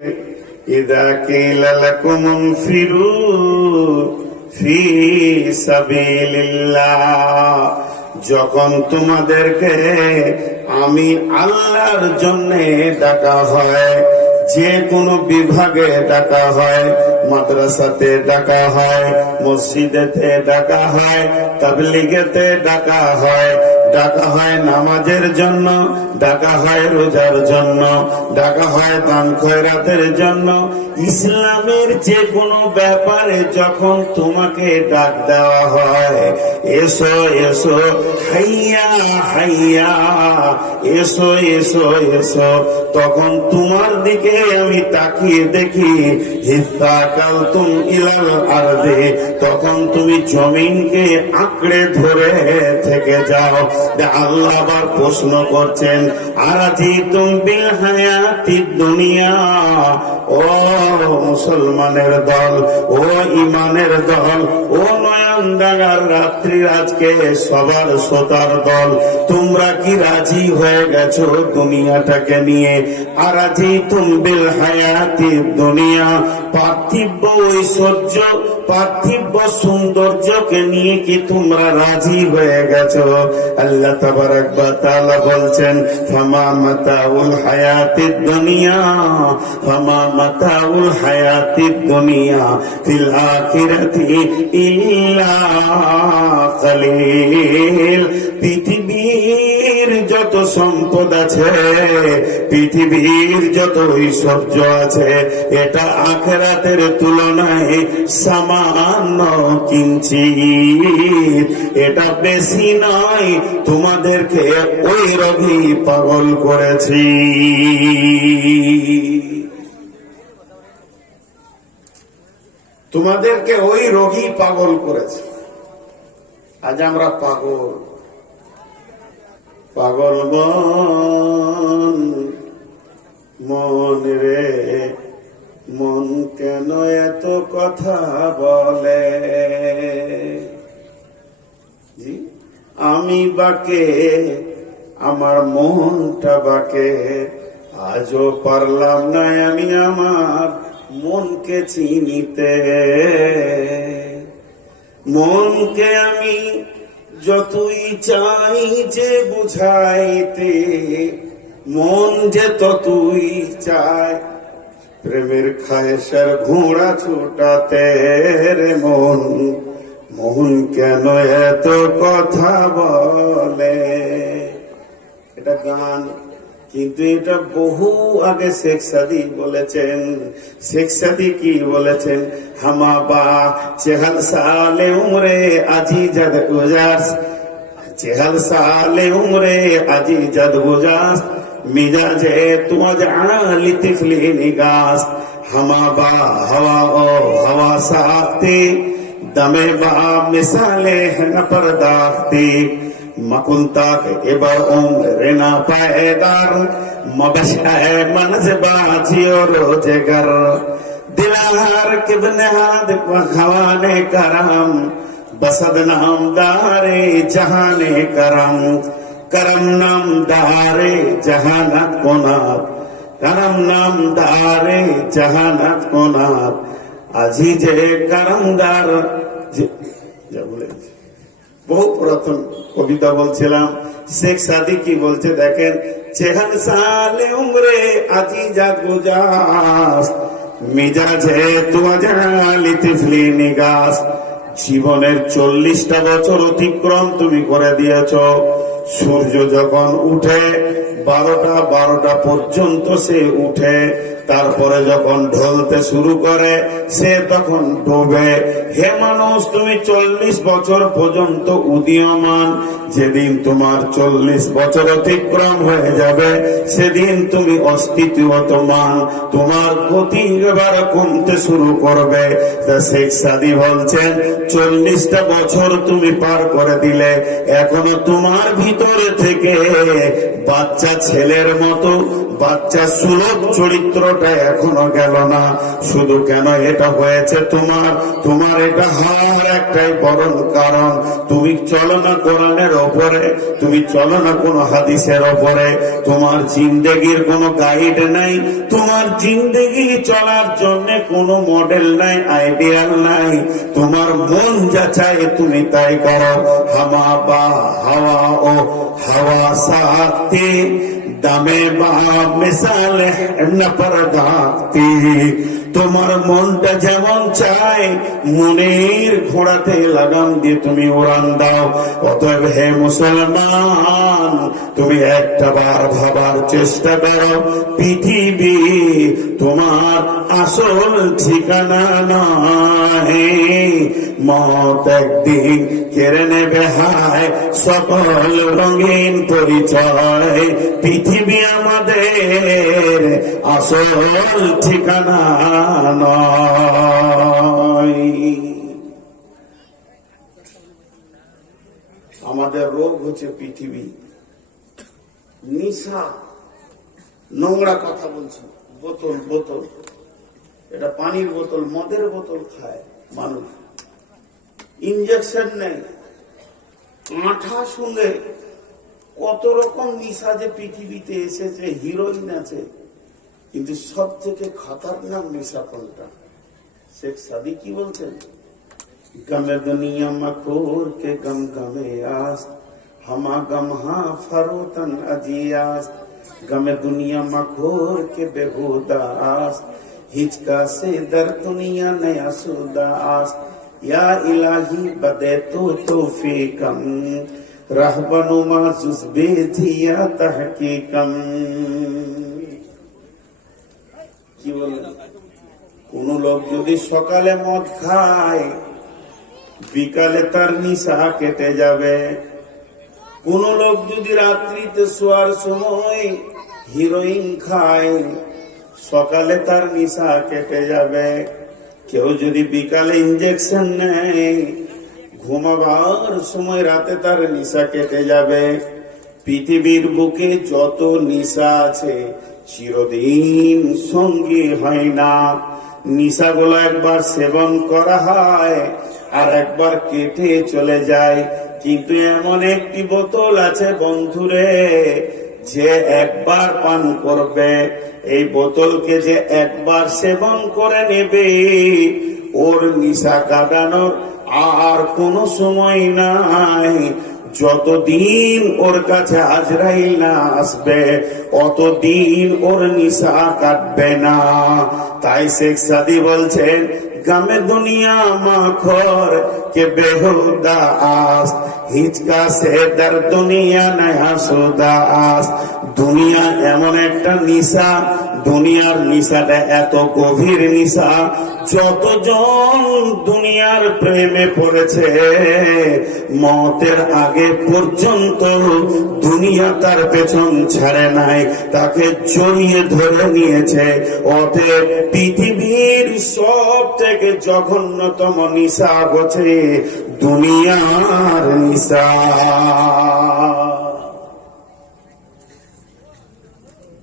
إذا قيل لكم انفروا في سبيل الله যখন তোমাদেরকে আমি আল্লাহর জন্য ডাকা হয়, যে কোনো বিভাগে ডাকা হয়, মাদ্রাসাতে ডাকা হয়, মসজিদেতে ডাকা হয়, তাবলীগেতে ডাকা হয়, ডাকা হয় নামাজের জন্য, ডাকা হয় রোজার জন্য, ডাকা হয় দান খয়রাতের জন্য, ইসলামের যে কোনো ব্যাপারে যখন তোমাকে ডাক দেওয়া হয়, এসো এসো হাইয়া হাইয়া, এসো এসো এসো, তখন তোমার দিকে আমি তাকিয়ে দেখি হিত্তাকালতুম ইলাল আরদি, তখন তুমি জমিনকে আঁকড়ে ধরে থেকে যাও। আল্লাহ আবার প্রশ্ন করছেন, আরাজিতুম বিল হায়াতিদ দুনিয়া, ও মুসলমানের দল, ও ইমানের দল, ও নয়নদাগার রাত্রির আজকে সবার শ্রোতার দল, তোমরা কি রাজি হয়ে গেছো দুনিয়াটাকে নিয়ে? আরাজিতুম বিল হায়াতিদ দুনিয়া, পার্থিব ঐশ্বর্য, পার্থিব সৌন্দর্যকে নিয়ে কি তোমরা রাজি হয়ে গেছো? আল্লাহ তাবারাক ওয়া তাআলা বলছেন, ফামা মাতাউল হায়াতিদ দুনিয়া, ফামা মাতাউল হায়াতিদ দুনিয়া ফিল আখিরাতি ইল্লা কালিল। পৃথিবীর যত সম্পদ আছে, পৃথিবীর যত ঐশ্বর্য আছে, এটা আখিরাতের তুলনায় সামান্য কিঞ্চিত, এটা বেশি নয়। তোমাদেরকে ওই রোগী পাগল করেছি, তোমাদেরকে ওই রোগী পাগল করেছে। আজ আমরা পাগল, পাগল মন, মন রে মন কেন এত কথা বলে, জি আমি বাকে, আমার মনটা বাকে, আজও পারলাম না আমি আমার মনকে চিনিতে। মনকে আমি যতই চাই যে বুঝাইতে, মন যে ততই চায় প্রেমের খায়েশের ঘোড়া ছুটাতে। রে মন, মন কেন এত কথা বলে। এটা গান, কিন্তু এটা বহু আগে শেখ সাদি বলেছেন। শেখ সাদি কি বলেছেন? হামা বা চেহাল সালে উমরে আজি জদ গুজাস, চেহাল সালে উমরে আজি জদ গুজাস, মিজাজে তুজ আলি তিফলি নিগাস, হামা বা হওয়া ও হওয়া সাথে দমে বা মিসালে ন পরদাখতি, মকুন্তা এবার উমরে না পায়দার, মবশায় মনজবাজি ও রোজগার, দিলার কিবনে হাদ খাওয়ানে করম, বসদ নাম দারে জাহানে করম, করম নাম দারে জাহানাত কোনাত, করম নাম দারে জাহানাত কোনাত, আজি যে করমদার। যা বলে বহু পুরাতন কবিতা বলছিলাম। শেখ সাদি কি বলছে দেখেন, চেহাল সালে উমরে আজি যা গুজাস, মিজাজে তুয়ালি তিফলি নিগাস। জীবনের 40টা বছর অতিক্রম তুমি করে দিয়েছ। সূর্য যখন উঠে 12টা পর্যন্ত সে উঠে, তারপরে যখন ঢলতে শুরু করে সে তখন ডোবে। হে মানুষ, তুমি 40 বছর পর্যন্ত উদীয়মান। যেদিন তোমার 40 বছর অতিক্রম হয়ে যাবে, সেদিন তুমি অস্তিত্বমান, তোমার গতি এবার কমতে শুরু করবে। শেখ সাদি বলছেন, 40টা বছর তুমি পার করে দিলে, এখনো তোমার ভিতরে থেকে বাচ্চা ছেলের মতো, বাচ্চা সুলভ চরিত্র কষ্টটা এখনো গেল না। শুধু কেন এটা হয়েছে তোমার এটা হওয়ার একটাই বরং কারণ, তুমি চলো না কোরআনের ওপরে, তুমি চলো না কোনো হাদিসের ওপরে, তোমার জিন্দেগির কোনো গাইড নাই, তোমার জিন্দেগি চলার জন্য কোনো মডেল নাই, আইডিয়াল নাই, তোমার মন যা চায় তুমি তাই করো। হাওয়া বা হাওয়া ও হাওয়া সাথে দামে বা মিসাল না পরদাতি, তোমার মনটা যেমন চায় মনের ঘোড়াতে লাগাম দিয়ে তুমি উড়ান দাও। অতএব হে মুসলমান, তুমি একটা বার ভাবার চেষ্টা করো, পৃথিবী তোমার আসল ঠিকানা নয়। মত একদিন কেড়ে নেবে হায় সকল রঙিন পরিচয়, পৃথিবী আমাদের আসল ঠিকানা নয়। আমাদের রোগ হচ্ছে পৃথিবী, নিশা, নোংরা কথা বলছি, বোতল, এটা পানির বোতল, মদের বোতল খায় মানুষ, ইঞ্জেকশন নেই, আঠা সঙ্গে কত রকম নিশা যে পৃথিবীতে এসেছে, হিরোইন আছে, কিন্তু সব থেকে খতরনাক নেশা কোনটা? শেখ সাদি কি বলছেন? গমে দুনিয়া মখোর কে গম গমে আস, হামা গম হা ফরোতন আজিয়াস, গমে দুনিয়া মখোর কে বেহুদা আস, হিচকা সে দর দুনিয়া নয়া সুদাস, या इलाही बदे तो तौफीकम रहबनुमा जुज़बे थिया तहकीकम। কি বলেন? কোন লোক যদি সকালে মদ খায় বিকালে তার নিশা কেটে যাবে। কোন লোক যদি রাত্রিতে শোয়ার সময় হিরোইন খায় সকালে তার নিশা কেটে যাবে। কেউ যদি বিকালে ইঞ্জেকশন নেয় ঘুমাবার সময় রাতে তার নিশা কেটে যাবে। পৃথিবীর বুকে যত নিশা আছে চিরদিন সঙ্গী হয় না। নিশাগুলো একবার সেবন করা হয় আর একবার কেটে চলে যায়, কিন্তু এমন একটি বোতল আছে বন্ধুরে, যে একবার পান করবে, এই বোতলকে যে একবার সেবন করে নেবে, ওর নিশা কাটানোর আর কোনো সময় নাই। যতদিন ওর কাছে আজরাইল না আসবে অতদিন ওর নিশা কাটবে না। তাই শেখ সাদি বলছেন, গামে দুনিয়া মাখর কে বেহুদা আস, হিচকা সে দর দুনিয়া নয়া সুদাস। দুনিয়া এমন একটা নিশা, দুনিয়ার নিশাটা এত গভীর নিশা, যতজন দুনিয়ার প্রেমে পড়েছে মতের আগে পর্যন্ত দুনিয়া তার পেছন ছাড়ে নাই, তাকে জড়িয়ে ধরে নিয়েছে। অতএব পৃথিবীর সব থেকে জঘন্যতম নিশা হচ্ছে দুনিয়ার নিশা।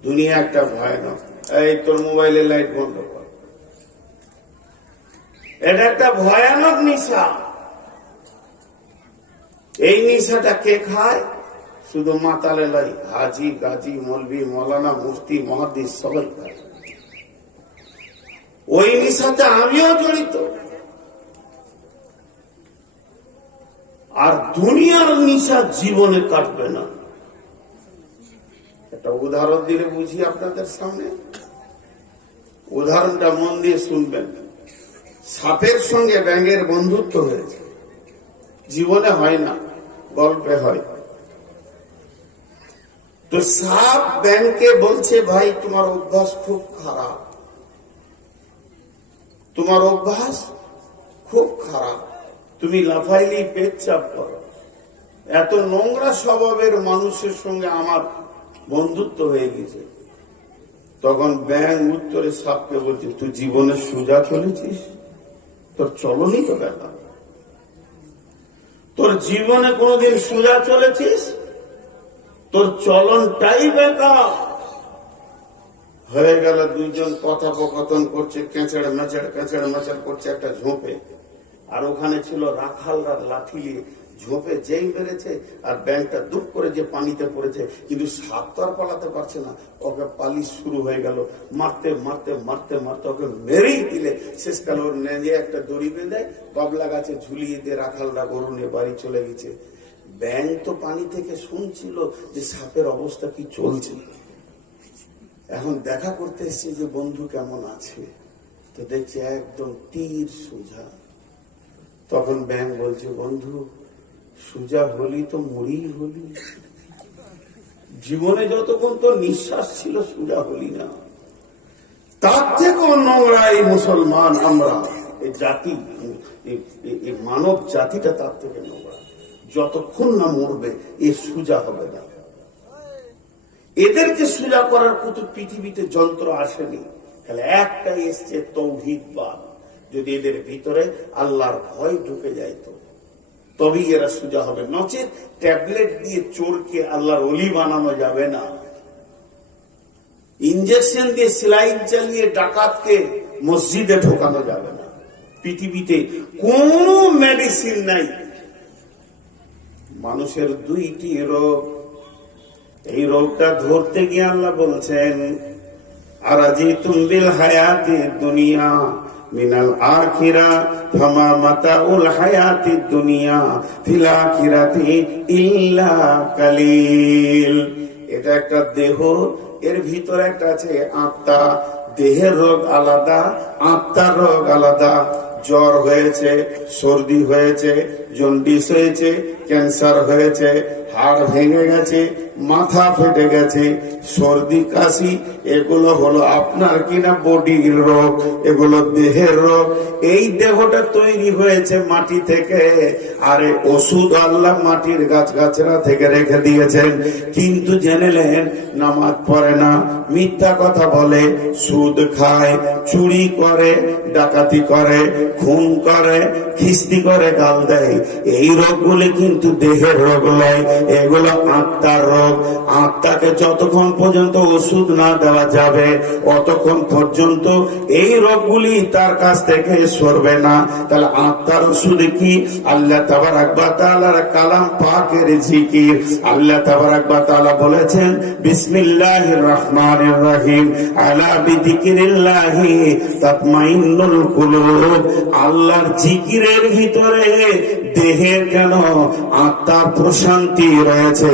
দুনিয়া একটা ভয়ানক। এই তোর মোবাইলের লাইট বন্ধ কর, এটা একটা ভয়ানক নিশা। এই নিশাটা কে খায়? শুধু মাতালে লাই, হাজি গাজী মৌলভী মৌলানা মুফতি মুহাদ্দিস সবাই খায়। ওই নিশাতে আমিও জড়িত। আর দুনিয়ার নিশা জীবনে কাটবে না। একটা উদাহরণ দিলে বুঝি আপনাদের সামনে, উদাহরণটা মন দিয়ে শুনবেন। সাপের সঙ্গে ব্যাঙের বন্ধুত্ব হয়েছে, জীবনে হয় না, গল্পে হয়। তো সাপ ব্যাঙকে বলছে, ভাই তোমার অভ্যাস খুব খারাপ, তোমার অভ্যাস খুব খারাপ, তুমি লাফাইলি পেচ্ছাপ করো, এত নোংরা স্বভাবের মানুষের সঙ্গে আমার বন্ধুত্ব হয়ে গেছে। তখন ব্যাঙ উত্তরে সাপকে বলছে, তুই জীবনে সোজা চলেছিস? তোর চলনই তো দেখা, তোর জীবনে কোনদিন সোজা চলেছিস? তোর চলনটাই বেকার। হয়ে গেল, দুইজন কথোপকথন করছে, কেঁচড় মেচড় করছে একটা ঝোপে। আর ওখানে ছিল রাখালরা লাঠি নিয়ে, ঝোপে যেই মেরেছে আর ব্যাংকটা দুপ করে যে পানিতে পড়েছে, কিন্তু সাপ তো আর পালাতে পারছে না, ওকে পালিশ শুরু হয়ে গেল, মারতে মারতে মারতে মারতে ওকে মেরেই দিলে। শেষকালে ওর নেজে একটা দড়ি বেঁধে বাবলা গাছে ঝুলিয়ে দিয়ে রাখালরা গরু নিয়ে বাড়ি চলে গেছে। ব্যাংক তো পানি থেকে শুনছিল যে সাপের অবস্থা কি চলছে, এখন দেখা করতে এসছে যে বন্ধু কেমন আছে, তো দেখছে একদম তীর সোজা। তখন ব্যাংক বলছে, বন্ধু সোজা হলি তো মরি হলি, জীবনে যতক্ষণ তো নিঃশ্বাস ছিল সোজা হলি না। তার থেকেও নোংরা এই মুসলমান, আমরা এই জাতি, এই মানব জাতিটা তার থেকে নোংরা। যতক্ষণ না মরবে এ সোজা হবে না। এদেরকে সোজা করার কত পৃথিবীতে যন্ত্র আসেনি, তাহলে একটাই এসছে তৌহিদবাদ। যদি এদের ভিতরে আল্লাহর ভয় ঢুকে যায় তো তবেই এরা সোজা হবে, নচেত ট্যাবলেট দিয়ে চোরকে আল্লাহর ওলি বানানো যাবে না। ইঞ্জেকশন দিয়ে সেলাইন চালিয়ে ডাকাতকে মসজিদে ঢোকানো যাবে না। পৃথিবীতে কোন মেডিসিন নাই। মানুষের দুইটি রোগ, এই রোগটা ধরতে গিয়ে আল্লাহ বলছেন, আরাজিতুম বিল হায়াতি দুনিয়া মিনাল আখিরা ফামা মাতাউল হায়াতি দুনিয়া ফিল আখিরাতি ইল্লা কালিল। এটা একটা দেহ, এর ভিতরে একটা আছে আত্মা। দেহের রোগ আলাদা, আত্মার রোগ আলাদা। জ্বর হয়েছে, সর্দি হয়েছে, জন্ডিস হয়েছে, ক্যান্সার হয়েছে, হাড় ভেঙে গেছে, মাথা ফেটে গেছে, সর্দি কাশি, এগুলো হলো আপনার কিনা বডির রোগ, এগুলো দেহের রোগ। এই দেহটা তৈরি হয়েছে মাটি থেকে, আরে ওষুধ আল্লাহ মাটির গাছ গাছরা থেকে রেখে দিয়েছেন। কিন্তু জেনেলেন নামাজ পড়ে না, মিথ্যা কথা বলে, সুদ খায়, চুরি করে, ডাকাতি করে, খুন করে, খিস্তি করে, গাল দেয়। এই রোগগুলি কিন্তু দেহের রোগ নয়, এগুলো আত্মার রোগ। আত্মাকে যতক্ষণ পর্যন্ত ওষুধ না দেওয়া যাবে অতক্ষণ পর্যন্ত এই রোগগুলি তার কাছ থেকে সরবে না। তাহলে আত্মার ওষুধ কি? আল্লাহ তাবারাক ওয়া তাআলার কালাম পাকের জিকির। আল্লাহ তাবারাক ওয়া তাআলা বলেছেন, বিসমিল্লাহির রহমানির রহিম, আলা বিযিকরিল্লাহি তাতমাইন্নুল কুলুব। আল্লাহর জিকিরের ভিতরে দেহের কেন আত্মার প্রশান্তি রয়েছে।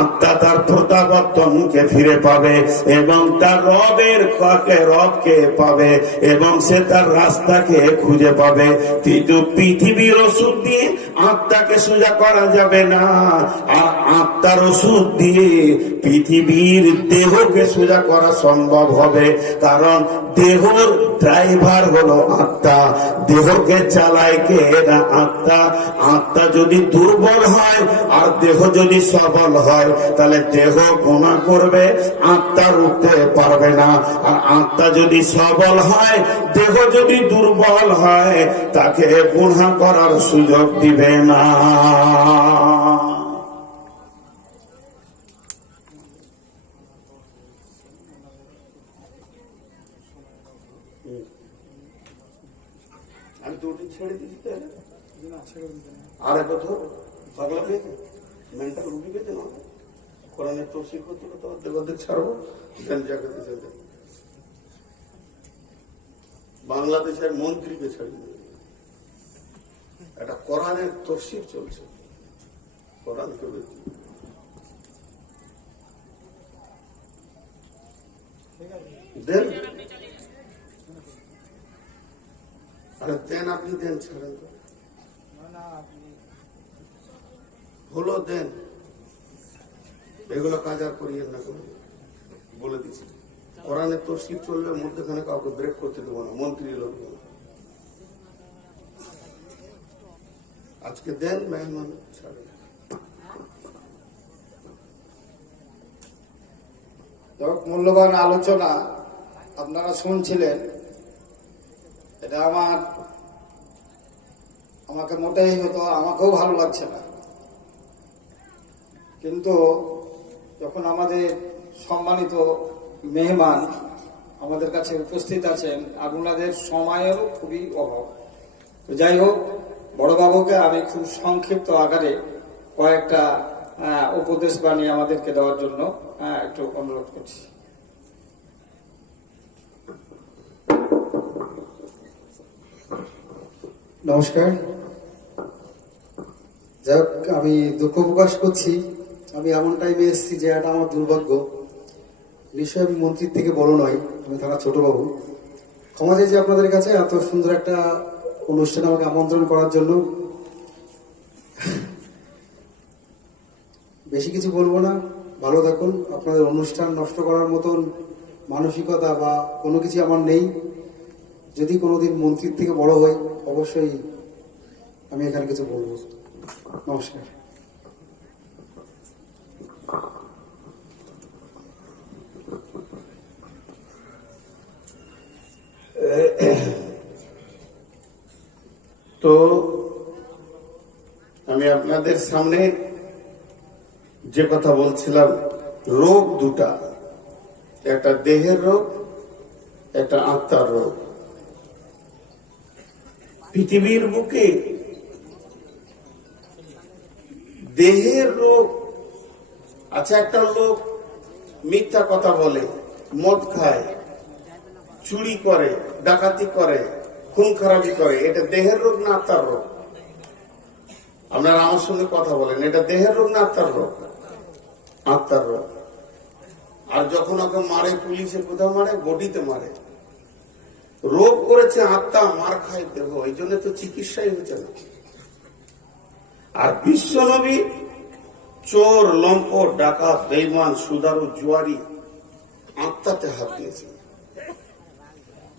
আত্মা তার প্রত্যাবর্তনকে ফিরে পাবে এবং তার রবকে পাবে এবং সে তার রাস্তাকে খুঁজে পাবে। কিন্তু পৃথিবীর ওষুধ দিয়ে আত্মাকে সোজা করা যাবে না, আর আত্মার ওষুধ দিয়ে পৃথিবীর দেহকে সোজা করা সম্ভব হবে। কারণ দেহর ড্রাইভার হলো আত্মা, দেহকে চালায় কে না আত্মা। আত্মা যদি দুর্বল হয় আর দেহ যদি সবল হয় তাহলে দেহ গুনাহ করবে, আত্মা উঠতে পারবে না। আর আত্মা যদি সবল হয়, দেহ যদি দুর্বল হয়, তাকে গুনাহ করার সুযোগ দিবে না। আমি দুটি ছেড়ে দিতে আর এক বছর পাগলা পেয়েছে, মেন্টাল রুগী পেয়েছে না, কোরআনের তৌসিক হতে তোমার দেবদের ছাড়বো বাংলাদেশের মন্ত্রীকে ছাড়ি, একটা কোরআনের তৌসিক চলছে, কোরআনকে দেন, আরে দেন, আপনি দেন, ছাড়েন হলো দেন, এগুলো কাজ আর করিয়েন না। বলে দিচ্ছি কোরআনের তৌসিক চলবে, মধ্যখানে কাউকে ব্রেক করতে দেবো না, মন্ত্রী লোক আজকে দেন, মেহমান ছাড়েন। মূল্যবান আলোচনা আপনারা শুনছিলেন। এটা আমাকে মোটেই হতো, আমাকেও ভালো লাগছে না। কিন্তু যখন আমাদের সম্মানিত মেহমান আমাদের কাছে উপস্থিত আছেন, আপনাদের সময়েরও খুবই অভাব। তো যাই হোক, বড়বাবুকে আমি খুব সংক্ষিপ্ত আকারে কয়েকটা উপদেশ বাণী আমাদেরকে দেওয়ার জন্য একটু অনুরোধ করছি। নমস্কার। যাই হোক, আমি দুঃখ প্রকাশ করছি, আমি এমন টাইমে এসেছি যে এটা আমার দুর্ভাগ্য। নিশ্চয়ই আমি মন্ত্রীর থেকে বড় নয়, আমি থানা ছোট বাবু। ক্ষমা চাইছি আপনাদের কাছে এত সুন্দর একটা অনুষ্ঠানে আমাকে আমন্ত্রণ করার জন্য। বেশি কিছু বলবো না, ভালো থাকুন। আপনাদের অনুষ্ঠান নষ্ট করার মতন মানসিকতা বা কোনো কিছু আমার নেই। যদি কোনোদিন মন্ত্রীর থেকে বড় হই, অবশ্যই আমি এখানে কিছু বলবো। নমস্কার। তো আমি আপনাদের সামনে যে কথা বলছিলাম, রোগ দুটা, একটা দেহের রোগ, একটা আত্মার রোগ। পৃথিবীর বুকে দেহের রোগ আচ্ছা, একটা লোক মিথ্যা কথা বলে, মদ খায়, চুরি করে, ডাকাতি করে, খুন খারাপি করে, এটা দেহের রোগ না আত্মার রোগ? আপনারা আমার সঙ্গে কথা বলেন, এটা দেহের রোগ না আত্মার রোগ? আত্মার রোগ। আর যখন ওকে মারে পুলিশে, কোথাও মারে? বডিতে মারে। রোগ করেছে আত্মা, মার খায় দেহ, এই জন্য তো চিকিৎসাই হচ্ছে না। আর বিশ্ব নবী চোর, লম্পট, ডাকাত, বেঈমান, সুদারু, জুয়ারি আত্মাতে হাত দিয়েছে।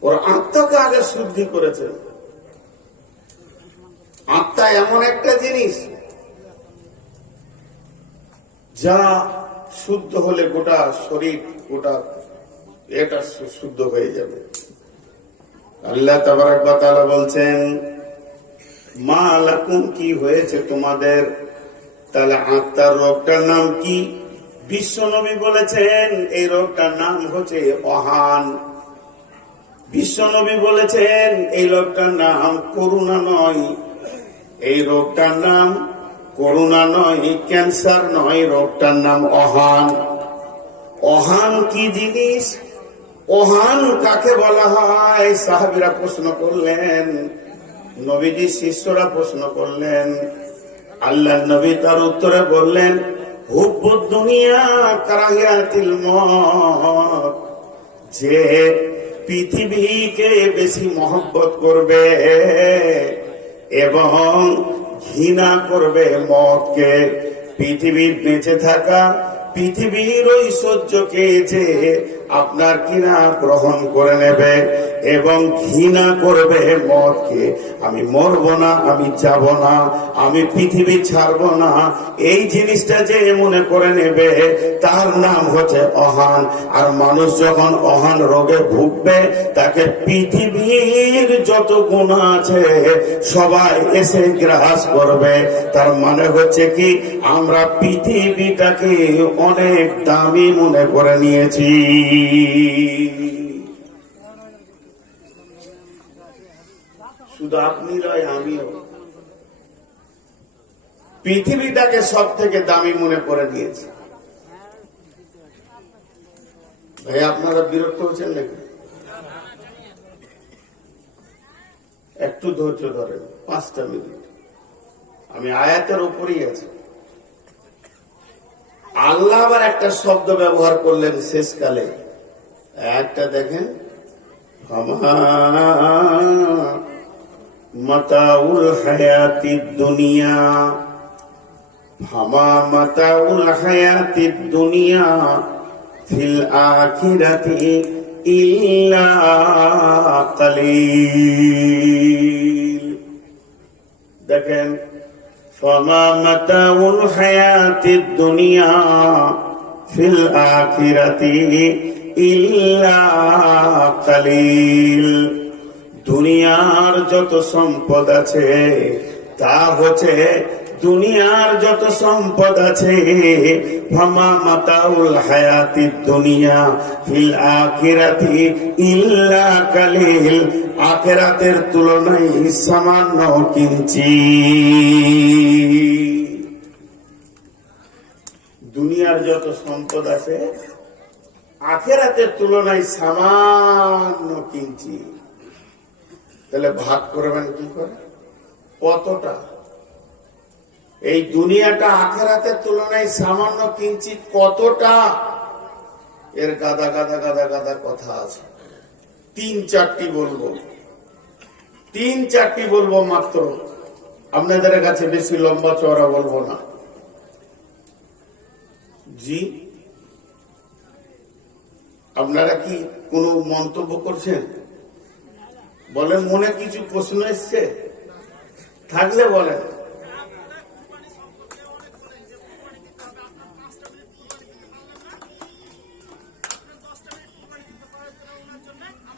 ওরা আত্মাকে আগে শুদ্ধি করেছে। আত্মা এমন একটা জিনিস যা শুদ্ধ হলে গোটা শরীর, গোটা এটা শুদ্ধ হয়ে যাবে। আল্লাহ তাবারাক ওয়া তাআলা বলছেন, মা লাকুম, কি হয়েছে তোমাদের? তাহলে আত্মার রোগটার নাম কি? বিশ্ব নবী বলেছেন এই রোগটার নাম হচ্ছে অহান। বিশ্ব নবী বলেছেন এই রোগটার নাম করুণা নয়, এই রোগটার নাম করুণা নয়, ক্যান্সার নয়, রোগটার নাম অহান। অহান কি জিনিস? অহান কাকে বলা হয়? সাহাবীরা প্রশ্ন করলেন, নবীজি শিষ্যরা প্রশ্ন করলেন। আল্লাহ নবী তার উত্তরে বললেন, হুব্বুদ দুনিয়া কারাহিয়াতিল মউত, যে পৃথিবীকে বেশি মহব্বত করবে এবং ঘৃণা করবে মওতকে, পৃথিবীর বেঁচে থাকা, পৃথিবীর ঐশ্বর্যকে যে আপনার কিনা গ্রহণ করে নেবে এবং ঘৃণা করবে মওতকে। আমি মরবো না, আমি যাব না, আমি পৃথিবী ছাড়বো না, এই জিনিসটা যে মনে করে নেবে তার নাম হচ্ছে অহান। আর মানুষ যখন অহান রোগে ভুগবে, তাকে পৃথিবীর যত গুনাহ আছে সবাই এসে গ্রাস করবে। তার মানে হচ্ছে কি, আমরা পৃথিবীটাকে অনেক দামি মনে করে নিয়েছি। শুধু আপনি নয়, আমিও পৃথিবীটাকে সব থেকে দামি মনে করে নিয়েছি। ভাই, আপনারা বিরক্ত হচ্ছেন নাকি? একটু ধৈর্য ধরেন, 5টা মিনিট। আমি আয়াতের উপরেই আছি। আল্লাহ আবার একটা শব্দ ব্যবহার করলেন শেষকালে, একটা দেখেন, মাতাউল হায়াতিদ দুনিয়া, ফামা মাতাউল হায়াতিদ দুনিয়া ফিল আখিরাতি ইল্লা কালিল। দেখেন, ফামা মাতাউল হায়াতিদ দুনিয়া ফিল আখিরাতি ইল্লা কালিল। দুনিয়ার যত সম্পদ আছে তা হচ্ছে দুনিয়ার যত সম্পদ আছে ফামা মাতাউল হায়াতিদ দুনিয়া ফিল আখিরাতি ইল্লা কালিল, আখিরাতের তুলনায় সামান্য কিঞ্চিৎ। দুনিয়ার যত সম্পদ আছে আখিরাতের তুলনায় সামান্য কিঞ্চিৎ। তাহলে ভাগ করবেন কি করে, কতটা? এই দুনিয়াটা আখিরাতের তুলনায় সামান্য কিঞ্চিৎ কতটা, এর গাদা গাদা গাদা গাদা কথা আছে। 3-4টি বলবো, 3-4টি বলবো মাত্র, আপনাদের কাছে বেশি লম্বা চওড়া বলবো না। জি, আপনারা কি কোনো মন্তব্য করছেন? বলেন, মনে কিছু প্রশ্ন এসছে থাকলে বলেন।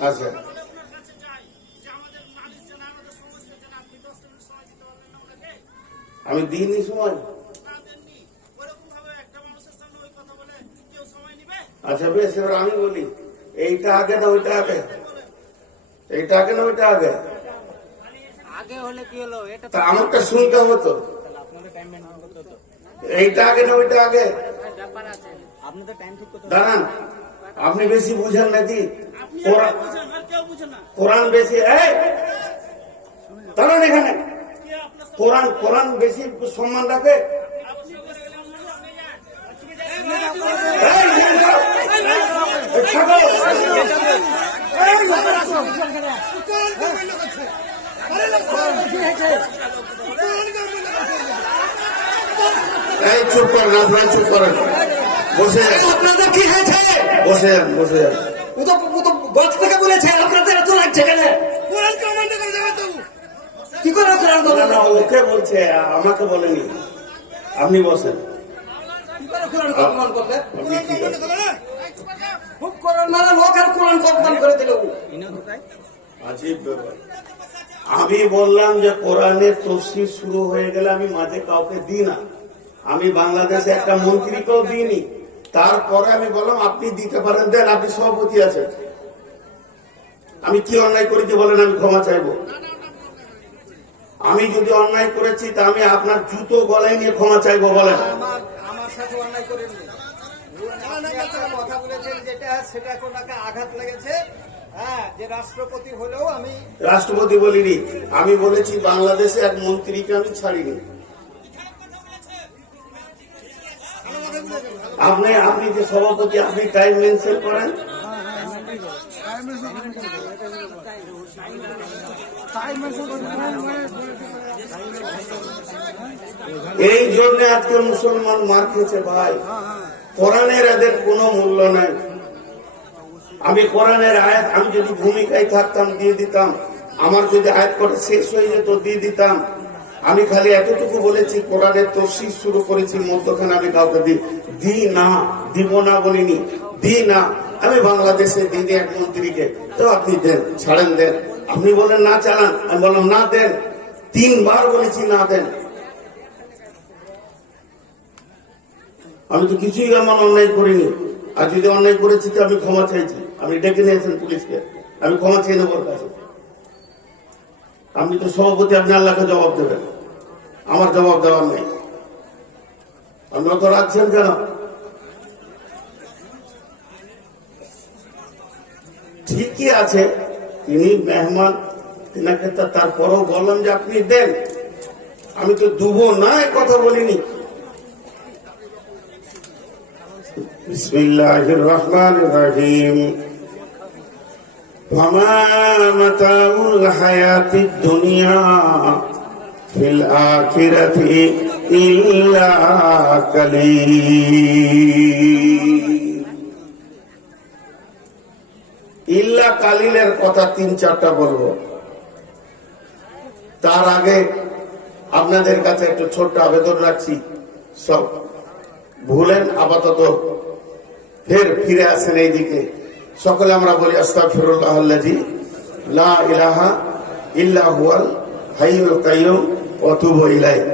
আচ্ছা, আমি দিইনি সময়। আচ্ছা বেশ, এবার আমি বলি, এইটা আগে না ওইটা আগে? এইটা আগে না ওইটা আগে? তা আমারটা শুনতে হতো। এইটা আগে না ওইটা আগে? দাঁড়ান, আপনি বেশি বুঝেন নাকি? কোরআন বেশি, দাঁড়ান এখানে, কোরআন বেশি সম্মান রাখে। চুপ করেন আপনারা, চুপ করেন, বসে আপনাদের কি হয়েছে? বসে যান, বসে যান। ও তো গছ থেকে বলেছে, আপনাদের এত লাগছে কেন? কি করে ওকে বলছে, আমাকে বলেনি। আপনি বসেন। আমি বললাম যে কোরআনের তফসির শুরু হয়ে গেলে আমি মাঝে কাউকে দিই না। আমি বাংলাদেশে একটা মন্ত্রীকেও দিইনি। তারপরে আমি বললাম আপনি দিতে পারেন, দেন, আপনি সভাপতি আছেন। আমি কি অন্যায় করেছি বলেন, আমি ক্ষমা চাইবো। আমি যদি অন্যায় করেছি তা আমি আপনার জুতো গলায় নিয়ে ক্ষমা চাইবো, বলেন। আমার সাথে অন্যায় করেননি, কথা বলেছেন যেটা সেটা কোনাকে আঘাত লেগেছে। হ্যাঁ, যে রাষ্ট্রপতি হলেও আমি রাষ্ট্রপতি বলিনি, আমি বলেছি বাংলাদেশে এক মন্ত্রীকে আমি ছাড়িনি। আপনি যে সভাপতি, আপনি টাইম মেনশন করেন। এই জন্য আজকে মুসলমান মার খেয়েছে ভাই। কোরআনের এদের কোনো মূল্য নাই। আমি কোরআনের আয়াত, আমি যদি ভূমিকায় থাকতাম দিয়ে দিতাম, আমার যদি আয়াত করে শেষ হয়ে যেত দিয়ে দিতাম। আমি খালি এতটুকু বলেছি কোরআনের তফসির শুরু করেছি, মধ্যখানে আমি কাউকে দিই না, দিব না বলিনি, দিই না। আমি বাংলাদেশে দিদি এক মন্ত্রীকে, তো আপনি দেন, ছাড়েন, দেন। আপনি বলেন না চালান, আমি বললাম না দেন। 3 বার বলেছি না দেন। আমি তো কিছুই আমার অন্যায় করিনি। আর যদি অন্যায় করেছি তো আমি ক্ষমা চাইছি। আপনি ডেকে নিয়েছেন পুলিশকে, আমি ক্ষমা চেয়ে নেবো কাছে। আপনি তো সভাপতি, আপনি আল্লাহকে জবাব দেবেন, আমার জবাব দেওয়ার নেই। আপনি অত রাখছেন কেন? ঠিকই আছে, তিনি মেহমান, তিনাকে তারপরেও বললাম যে আপনি দেন। আমি তো দুবো না, কথা বলিনি। বিসমিল্লাহির রহমানির রহিম। ফামা মাতাউল হায়াতিদ দুনিয়া ফিল আখিরাতি ইল্লা কালিল। ইল্লা কালিলের কথা 3-4টা বলবো। তার আগে আপনাদের কাছে একটু ছোট্ট আবেদন রাখছি, সব ভুলেন আপাতত, ফিরে আসেন এইদিকে। সকলে আমরা বলি আস্তাগফিরুল্লাহাল্লাযী লা ইলাহা ইল্লা হুয়াল হাইয়ুল কাইয়্যুম ওয়া তুবু ইলাইহি।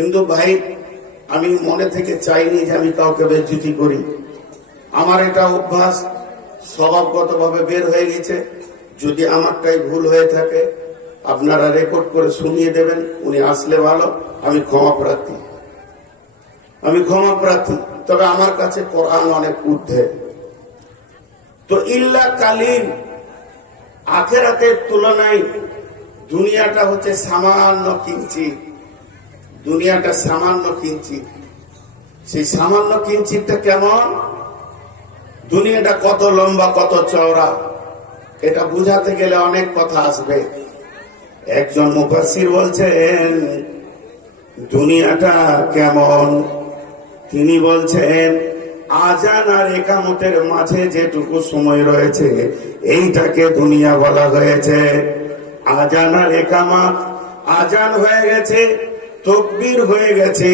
কিন্তু ভাই আমি মনে থেকে চাইনি যে আমি কাউকে বেজ্জতি করি। আমার এটা অভ্যাস স্বভাবগতভাবে বের হয়ে গেছে। যদি আমারটাই ভুল হয়ে থাকে আপনারা রেকর্ড করে শুনিয়ে দেবেন, উনি আসলে ভালো। আমি ক্ষমা প্রার্থী। তবে আমার কাছে কোরআন অনেক ঊর্ধ্বে। তো ইল্লা কালিল, আখেরাতের তুলনায় দুনিয়াটা হচ্ছে সামান্য কিঞ্চিত। দুনিয়াটা সামান্য কিঞ্চিত। সেই সামান্য কিঞ্চিতটা কেমন, দুনিয়াটা কত লম্বা কত চওড়া, এটা বুঝাতে গেলে অনেক কথা আসবে। একজন মুফাসসির বলছেন দুনিয়াটা কেমন, তিনি বলছেন আজান আর একামতের মাঝে যেটুকু সময় রয়েছে এইটাকে দুনিয়া বলা হয়েছে। আজান আর একামত, আজান হয়ে গেছে, তাকবীর হয়ে গেছে,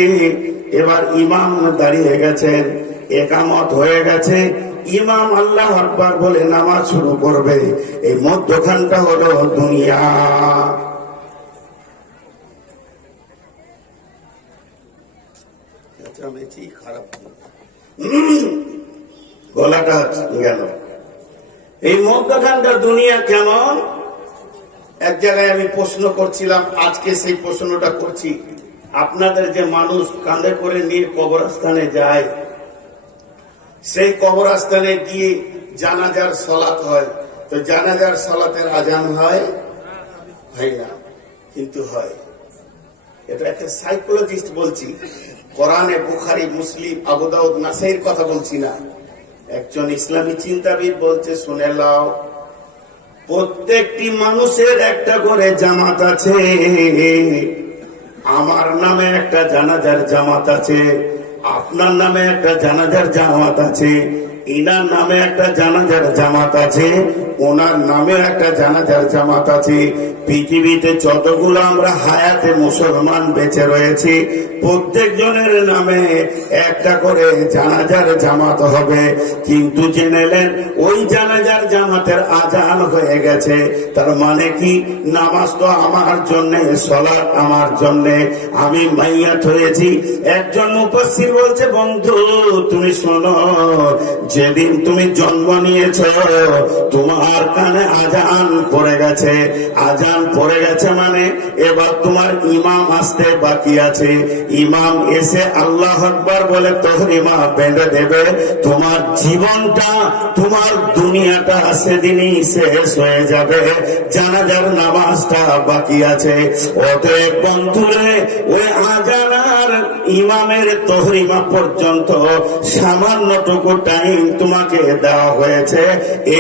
এবার ইমাম দাঁড়িয়ে গেছেন, একামত হয়ে গেছে, ইমাম আল্লাহু আকবার বলে নামাজ শুরু করবে, এই মধ্যখানটা হলো দুনিয়া। খারাপ গলাটা গেল। এই মধ্যখানটা দুনিয়া কেমন। এক জায়গায় আমি প্রশ্ন করছিলাম, আজকে সেই প্রশ্নটা করছি। আপনাদের যে মানুষ কাঁধে করে নিয়ে কবরস্থানে যায়, সেই কবরস্থানে গিয়ে জানাজার সালাত হয়, তো জানাজার সালাতের আজান হয় না, কিন্তু হয়। এটা একটা সাইকোলজিস্ট বলছি, কোরআনে, বুখারী, মুসলিম, আবু দাউদ, নাসাইর কথা বলছি না। একজন ইসলামী চিন্তাবিদ বলছে, শুনে লাও, প্রত্যেকটি মানুষের একটা করে জামাত আছে। আমার নামে একটা জানাজার জামাত আছে, আপনার নামে একটা জানাজার জামাত আছে, ইনার নামে একটা জানাজার জামাত আছে, ওনার নামে একটা জানাজার জামাত আছে। পৃথিবীতে যতগুলো আমরা হায়াতে মুসলমান বেঁচে রয়েছি, প্রত্যেক জনের নামে একটা করে জানাজার জামাত হবে। কিন্তু জেনেলেন ওই জানাজার জামাতের আজান হয়ে গেছে, তার মানে কি, নামাজ তো আমার জন্য, সালাত আমার জন্য, আমি মাইয়াত হয়েছি। একজন মুফাসসির বলছে, বন্ধু তুমি শোনো, যেদিন তুমি জন্ম নিয়েছ তোমার কানে আজান পড়ে গেছে। আজান পড়ে গেছে মানে এবার তোমার ইমাম আসতে বাকি আছে। ইমাম এসে আল্লাহু আকবার বলে তাহরিমা বেঁধে দেবে। তোমার জীবনটা, তোমার দুনিয়াটা সেদিনই শেষ হয়ে যাবে। জানাজার নামাজটা বাকি আছে। অতএব বন্ধুরে, ওই আজান আর ইমামের তাহরিমা পর্যন্ত সামান্যটুকু টাইম তোমাকে দেওয়া হয়েছে,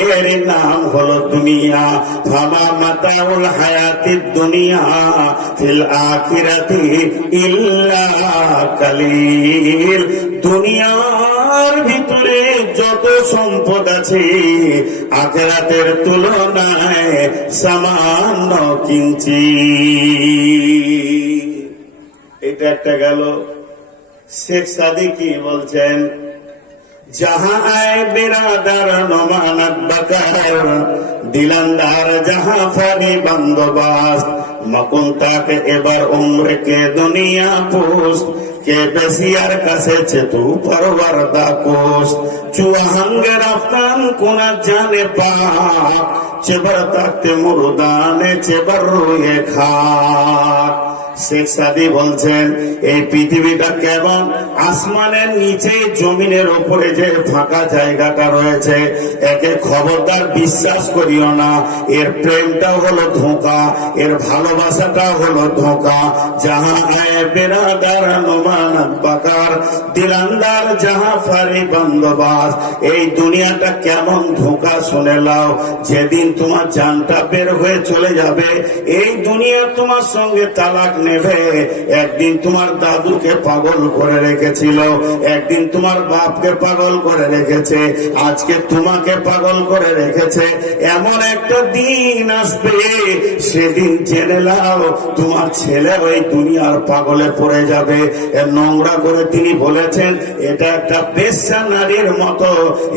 এর নাম হলো দুনিয়া। ফামা মাতাউল হায়াতিদ দুনিয়া ফিল আখিরাতি ইল্লা কালিল। দুনিয়ার ভিতরে যত সম্পদ আছে আখিরাতের তুলনায় সামান্য কিঞ্চিৎ। এটা একটা গেল। শেখ সাদি কি বলছেন, जहां आए बिरादर नमानत बकर दिलंदार जहां फरी बंदोबस्त मकुन तक एबार उम्र के दुनिया पोस्ट के बेसियार कासे चेतु परवरदा कोस्ट चुआहंगे रफ्तान कुना जाने पा चेबर तकते मुर्दाने चेबर रोए खाक। শেখ সাদি বলছেন এই পৃথিবীটা কেমন, আসমানের নিচে জমিনের উপরে যে ফাঁকা জায়গাটা রয়েছে, একে খবরদার বিশ্বাস করিও না। এর প্রেমটা হলো ধোঁকা, এর ভালোবাসাটা হলো ধোঁকা। যাহা আয়ে বেরাদার নোমানাত বাকার দিলান্দার যাহা ফারি বন্দোবাস। এই দুনিয়াটা কেমন ধোঁকা শুনে লাও। যেদিন তোমার জানটা বের হয়ে চলে যাবে, এই দুনিয়া তোমার সঙ্গে তালাক নেবে। একদিন তোমার দাদুকে পাগল করে রেখেছিল, একদিন তোমার বাপকে পাগল করে রেখেছে, আজকে তোমাকে পাগল করে রেখেছে। এমন একটা দিন আসবে, সেদিন জেনে নাও তোমার ছেলে ওই দুনিয়ার পাগলে পড়ে যাবে। নোংরা করে তিনি বলেছেন, এটা একটা বেশ্যা নারীর মতো।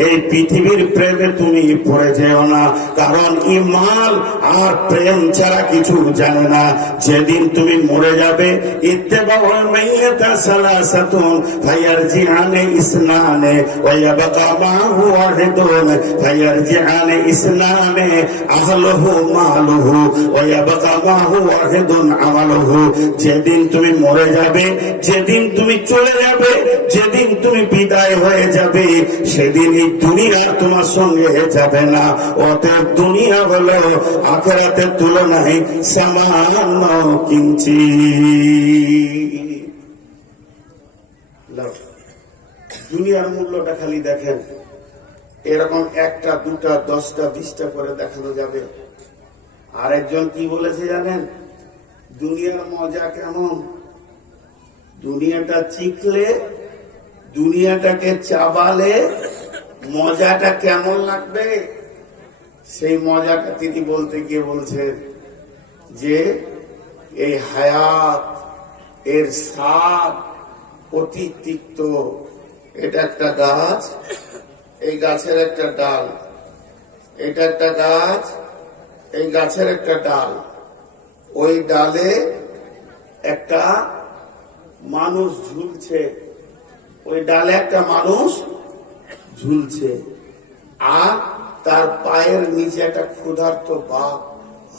এই পৃথিবীর প্রেমে তুমি পড়ে যেও না, কারণ ইমান আর প্রেম ছাড়া কিছু জানে না। যেদিন তুমি মরে যাবে ইত্তেবাউল মাইয়াতা সালাসাতুন ফায়ারজিআনে ইসনানে ওয়া ইয়াবকা মাহু ওয়াহিদুন ফায়ারজিআনে ইসনানে আহলুহু মালুহু ওয়া ইয়াবকা মাহু ওয়াহিদুন আমালুহু। যেদিন তুমি মরে যাবে, যেদিন তুমি চলে যাবে, যেদিন তুমি বিদায় হয়ে যাবে, সেদিন এই দুনিয়া তোমার সঙ্গে যাবে না। অতএব দুনিয়া হলো আখিরাতের তুলনায় সামান্য কিঞ্চিৎ। দুনিয়ার মূল্যটা খালি দেখেন, এরকম একটা দুটা 10টা 20টা করে দেখানো যাবে। আরেকজন কি বলেছে জানেন? দুনিয়ার মজা কেমন, দুনিয়াটা চিখলে, দুনিয়াটাকে চাবালে মজাটা কেমন লাগবে, সেই মজাটা তিনি বলতে গিয়ে বলছেন যে এই হায়াত এর স্বাদ অতি তিক্ত। এটা একটা গাছ, এই গাছের একটা ডাল, এটা একটা গাছ, এই গাছের একটা ডাল, ওই ডালে একটা মানুষ ঝুলছে, ওই ডালে একটা মানুষ ঝুলছে, আর তার পায়ের নিচে একটা ক্ষুধার্ত বাঘ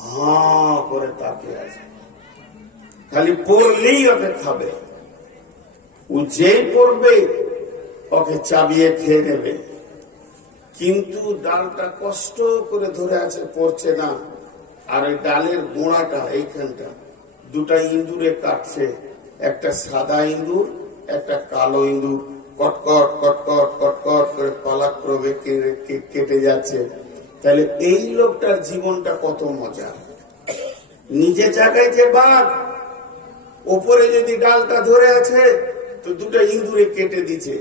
হাঁ করে তাকিয়ে আছে। খালি পড়লেই ওকে খাবে, ও যেই পড়বে ওকে চাবিয়ে খেয়ে নেবে। কিন্তু ডালটা কষ্ট করে ধরে আছে, পড়ছে না। আর ওই ডালের গোড়াটা এইখানটা দুটা ইঁদুরে কাটছে, একটা সাদা ইঁদুর, একটা কালো ইঁদুর, কটকট কটকট কটকট করে পালাক্রমে কেটে যাচ্ছে। তাহলে এই লোকটার জীবনটা কত মজা। নিজে জায়গায় বাঘ, ওপরে যদি ডালটা ধরে আছে তো দুটা ইঁদুরে কেটে দিচ্ছে।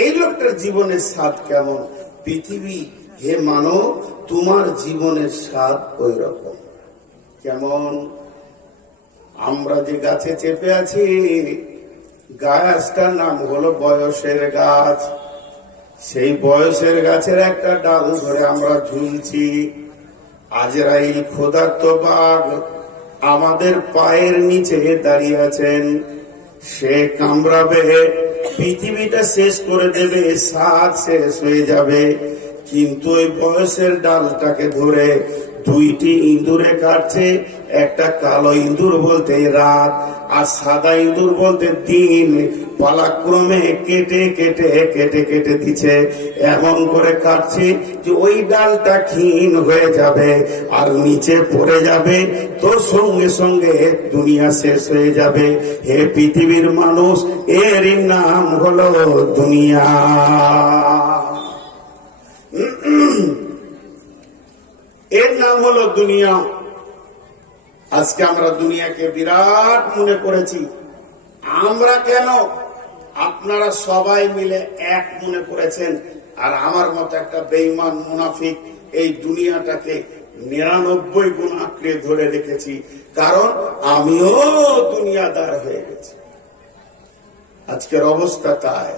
এই লোকটার জীবনের স্বাদ কেমন? পৃথিবী হে মানব, তোমার জীবনের স্বাদ ওই রকম। কেমন? আমরা যে গাছে চেপে আছি, গাছটার নাম হলো বয়সের গাছ। সেই বয়সের গাছের একটা ডাল ধরে আমরা ঝুলছি। আজরাইল ক্ষুধার্ত বাঘ আমাদের পায়ের নিচে দাঁড়িয়ে আছেন। সে কামড়াবে, পৃথিবীটা শেষ করে দেবে, স্বাদ শেষ হয়ে যাবে। কিন্তু ওই বয়সের ডালটাকে ধরে দুইটি ইঁদুরে কাটছে। একটা কালো ইঁদুর বলতে রাত, আর সাদা ইঁদুর বলতে দিন। পালাক্রমে কেটে কেটে কেটে কেটে দিচ্ছে, এমন করে কাটছে যে ওই ডালটা ক্ষীণ হয়ে যাবে আর নিচে পড়ে যাবে, তো সঙ্গে সঙ্গে দুনিয়া শেষ হয়ে যাবে। হে পৃথিবীর মানুষ, এরই নাম হলো দুনিয়া। এর নাম হলো দুনিয়া। আজকে আমরা দুনিয়াকে বিরাট মনে করেছি। আমরা কেন, আপনারা সবাই মিলে এক মনে করেছেন। আর আমার মতো একটা বেঈমান মুনাফিক এই দুনিয়াটাকে 99 গুণ আঁকড়ে ধরে রেখেছি। কারণ আমিও দুনিয়াদার হয়ে গেছি। আজকের অবস্থা তাই,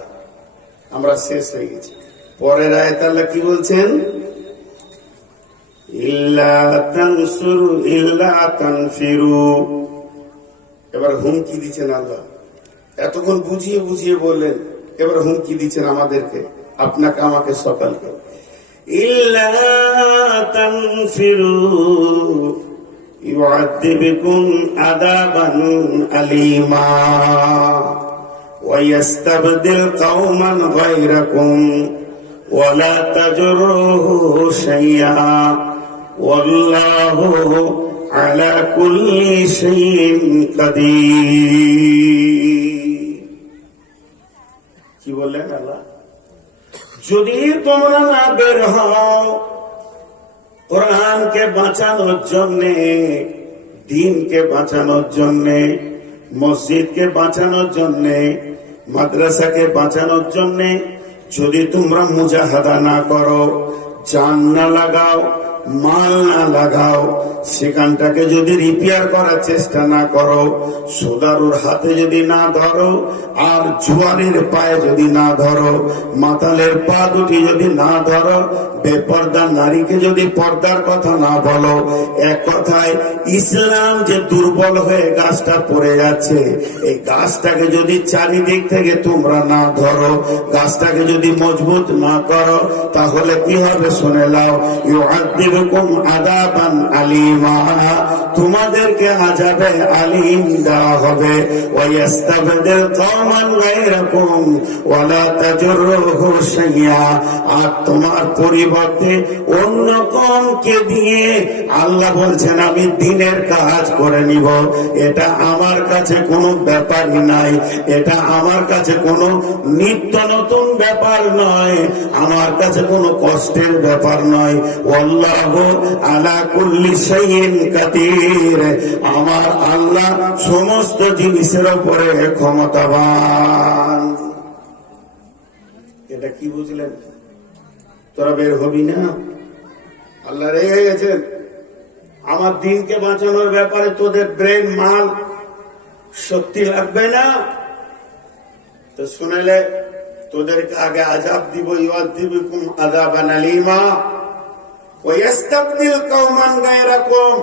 আমরা শেষ হয়ে গেছি। পরের আয়াত আল্লাহ কি বলছেন? ইল্লা তানসুরু ইল্লা তানফিরু। এবার হুমকি দিচ্ছেন আল্লাহ। এতক্ষণ বুঝিয়ে বুঝিয়ে বললেন, এবার হুমকি দিচ্ছেন আমাদেরকে, আপনাকে আমাকে সকলকে। ইল্লা তানফিরু ইউআযিবকুম আযাবান আলীমা ওয়া ইস্তাবদিল কওমান গায়রাকুম ওয়া লা তাজুরুহু শাইআ ওয়াল্লাহু আলা কুল্লি শাইইন কাদির। কি বললেন আল্লাহ? যদি তোমরা না বের হও কোরআনকে বাঁচানোর জন্যে, দ্বীনকে বাঁচানোর জন্যে, মসজিদকে বাঁচানোর জন্যে, মাদ্রাসাকে বাঁচানোর জন্যে, যদি তোমরা মুজাহাদা না করো, জান না লাগাও, মাল না লাগাও, সেখানটাকে যদি রিপেয়ার করার চেষ্টা না করো, সোদারুর হাতে যদি না ধরো, আর জুয়ারের পায়ে যদি না ধরো, মাতালের পা দুটি যদি না ধরো, বেপর্দা নারীকে যদি পর্দার কথা না বলো, এক কথায় ইসলাম যে দুর্বল হয়ে গাছটা পড়ে যাচ্ছে, এই গাছটাকে যদি চারিদিক থেকে তোমরা না ধরো, গাছটাকে যদি মজবুত না করো, তাহলে কি হবে শুনে নাও। ইউআযিবুকুম আযাবান আলীমা, তোমাদেরকে আযাবে আলীম দেওয়া হবে। ওয়া ইস্তাবদিল কওমান গায়রাকুম ওয়া লা তাজুরুহু শাইয়্যা, আর তোমার পরিবর্তে অন্য কওমকে দিয়ে আল্লাহ বলছেন আমি দ্বীনের কাজ করে নিব। এটা আমার কাছে কোনো ব্যাপারই নাই, এটা আমার কাছে কোনো নিত্য নতুন ব্যাপার নয়, আমার কাছে কোনো কষ্টের ব্যাপার নয়। আল্লাহু আলা কুল্লি শাইইন কাদির, আমার আল্লাহ সমস্ত জিনিসের উপরে ক্ষমতাবান। এটা কি বুঝলেন? তোরা বের হবি না? আল্লাহ রেগে গেছেন। আমার দিনকে বাঁচানোর ব্যাপারে তোদের ব্রেন মাল শক্তি লাগবে না তো শুনেলে তোদেরকে আগে আযাব দিব। ইউআযিবুকুম আযাবান আলীমা ওয়া ইস্তাবদিল কওমান গায়রাকুম,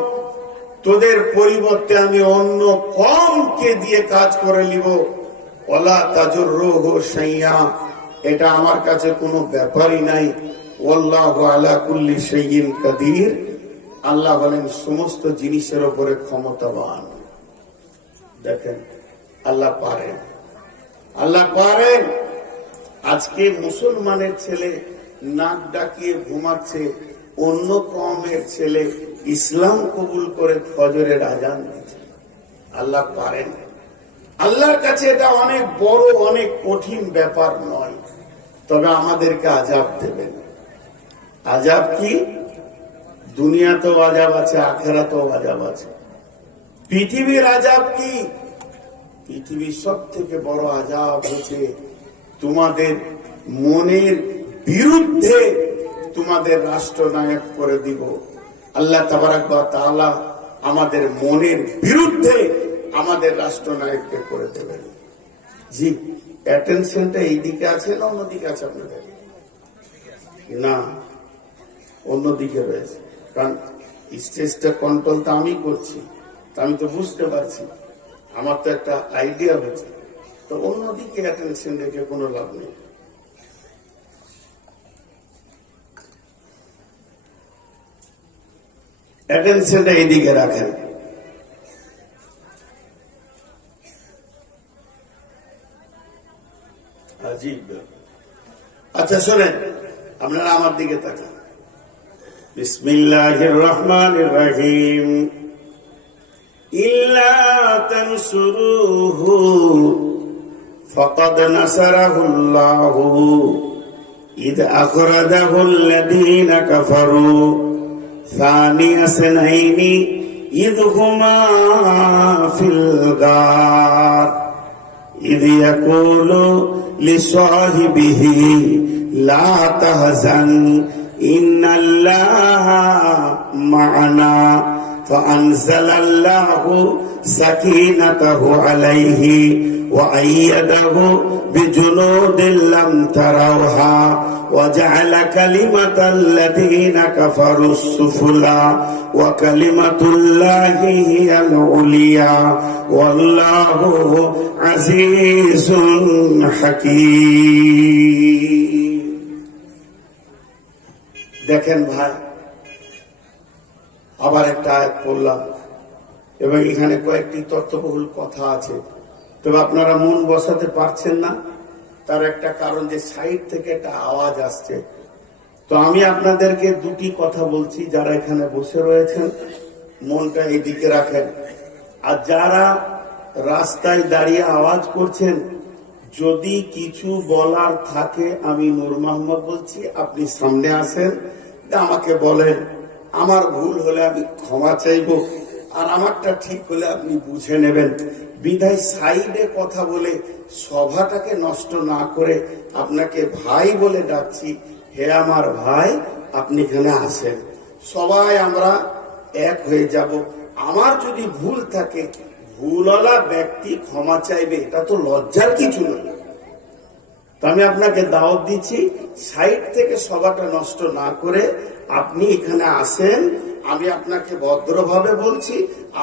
তোদের পরিবর্তে আমি অন্য কওমকে দিয়ে কাজ করে নিব। ওয়ালা তাজুরুহু শাইয়্যা, এটা আমার কাছে কোনো ব্যাপারই নাই। ওয়াল্লাহু আলা কুল্লি শাইইন কাদির, আল্লাহ বলেন সমস্ত জিনিসের উপরে ক্ষমতাবান। দেখেন আল্লাহ পারেন, আল্লাহ পারেন। আজকে মুসলমানের ছেলে নাক ডাকিয়ে ঘুমাচ্ছে, অন্য কওমের ছেলে ইসলাম কবুল করে ফজরের আজান দিচ্ছে। আল্লাহ পারেন। আল্লাহর কাছে এটা অনেক বড়, অনেক কঠিন ব্যাপার নয়, তবে আমাদেরকে আযাব দেবেন। আযাব কি? দুনিয়াতেও আযাব আছে, আখিরাতেও আযাব আছে। পৃথিবীর আযাব কি? পৃথিবীর সব থেকে বড় আযাব হচ্ছে তোমাদের মনের বিরুদ্ধে তোমাদের রাষ্ট্রনায়ক করে দিব। আল্লাহ তাবারাক ওয়া তাআলা আমাদের মনের বিরুদ্ধে আমাদের রাষ্ট্রনায়ককে করে দেবেন। জি, অ্যাটেনশনটা এইদিকে আছে না অন্যদিকে আছে? আপনাদের না, অন্যদিকে রয়েছে, কারণ স্টেজটা কন্ট্রোল তো আমি করছি, তা আমি তো বুঝতে পারছি, আমার তো একটা আইডিয়া হয়েছে, তো অন্যদিকে অ্যাটেনশন রেখে কোনো লাভ নেই। অ্যাটেনশনটা এইদিকে রাখেন। আচ্ছা শোনেন, আপনারা আমার দিকে তাকান। বিসমিল্লাহির রহমানির রহিম। ইল্লা তানসুরুহু ফাকাদ নাসারাহুল্লাহু ইয আখরাজাহুল্লাযীনা কাফারু সানিয়া সানাইনি ইয হুমা ফিল গার ইয ইয়াকুলু লিসাহিবিহি লা তাহজান ইন্নাল্লাহা মা'ানা ফাআনজালাল্লাহু সাকিনাতাহু আলাইহি ওয়া আইয়াদাহু বিজুনুদিন লাম তারাওহা ওয়া জা'আলা কালিমাতাল্লাযীনা কাফারুস সুফলা ওয়া কালিমাতুল্লাহি হিয়াল উলিয়া ওয়াল্লাহু আজিজুন হাকীম। দেখেন ভাই, আবার একটা আয়াত পড়লাম এবং এখানে কয়েকটি তথ্যবহুল কথা আছে, তবে আপনারা মন বসাতে পারছেন না। তার একটা কারণ যে সাইড থেকে একটা আওয়াজ আসছে। তো আমি আপনাদেরকে দুটি কথা বলছি, যারা এখানে বসে রয়েছেন মনটা এইদিকে রাখেন, আর যারা রাস্তায় দাঁড়িয়ে আওয়াজ করছেন, যদি কিছু বলার থাকে, আমি নূর মোহাম্মদ বলছি, আপনি সামনে আসেন, আমাকে বলেন। আমার ভুল হলে আমি ক্ষমা চাইব, আর আমারটা ঠিক হলে আপনি বুঝে নেবেন। বিধায় সাইডে কথা বলে সভাটাকে নষ্ট না করে আপনাকে ভাই বলে ডাকছি, হে আমার ভাই, আপনি এখানে আসেন। সবাই আমরা এক হয়ে যাব। আমার যদি ভুল থাকে, ভুলওয়ালা ব্যক্তি ক্ষমা চাইবে, এটা তো লজ্জার কিছু নয়। তো আমি আপনাকে দাওয়াত দিচ্ছি, সাইড থেকে সভাটা নষ্ট না করে আপনি এখানে আসেন। আমি আপনাকে ভদ্রভাবে বলছি,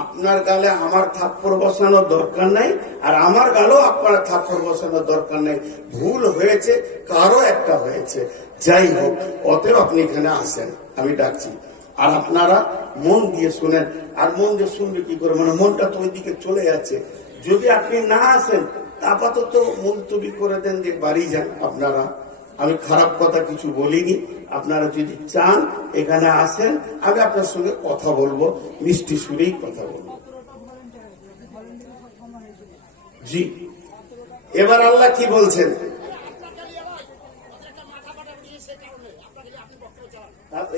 আপনার গালে আমার থাপ্পড় বসানোর দরকার নাই, আর আমার গালেও আপনার থাপ্পড় বসানোর দরকার নেই। ভুল হয়েছে, কারো একটা হয়েছে, যাই হোক, অতএব আপনি এখানে আসেন, আমি ডাকছি। আর আপনারা মন দিয়ে শুনেন। আর মন দিয়ে শুনবে কি করে, মানে মনটা তো ওইদিকে চলে যাচ্ছে। যদি আপনি না আসেন, আপাতত মুলতবি করে দেন, যে বাড়ি যান আপনারা। আমি খারাপ কথা কিছু বলিনি। আপনারা যদি চান এখানে আসেন, আমি আপনার সঙ্গে কথা বলবো, মিষ্টি সুরেই কথা বলবো। জি, এবার আল্লাহ কি বলছেন?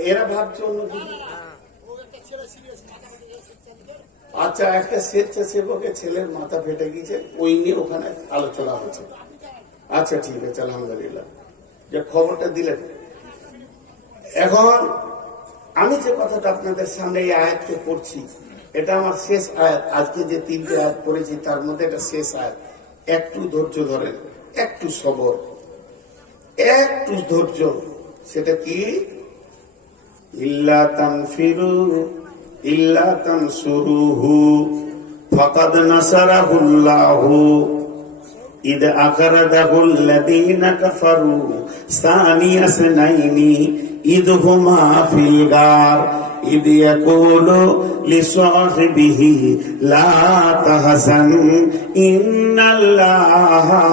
এরা ভাবছে অন্য কিছু। আচ্ছা, একটা স্বেচ্ছাসেবকের ছেলের মাথা ফেটে গিয়েছে, ওই নিয়ে ওখানে আলোচনা হচ্ছে। আচ্ছা ঠিক আছে, আলহামদুলিল্লাহ যে খবরটা দিলেন। এখন আমি যে কথাটা আপনাদের সামনে এই আয়াতকে পড়ছি, এটা আমার শেষ আয়াত। আজকে যে 3টে আয়াত পড়েছি তার মধ্যে এটা শেষ আয়াত। একটু ধৈর্য ধরেন, একটু সবর, একটু ধৈর্য। সেটা কি? ইল্লা তানফিরু ইল্লা তানসুরুহু ফাকাদ নাসারাহুল্লাহু ইদ আখরাজাহুল্লাযীনা কাফারু সানিয়া ইসনাইনি ইদ হুমা ফিল গার ইদ ইয়াকুলু লিসাহিবিহি লা তাহজান ইন্নাল্লাহা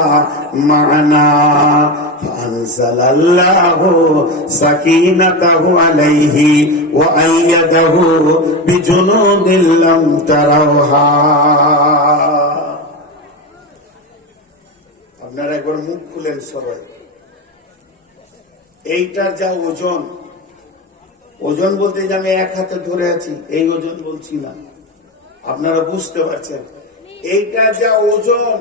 মা'ানা ফানজালাল্লাহু সাকিনাতাহু আলাইহি ওয়া আইয়াদাহু বিজুনুদিন লাম তারাওহা। আপনারা একবার মুখ খুলেন সবাই। এইটার যা ওজন, ওজন বলতে যে আমি এক হাতে ধরে আছি এই ওজন বলছি না, আপনারা বুঝতে পারছেন। এইটা যা ওজন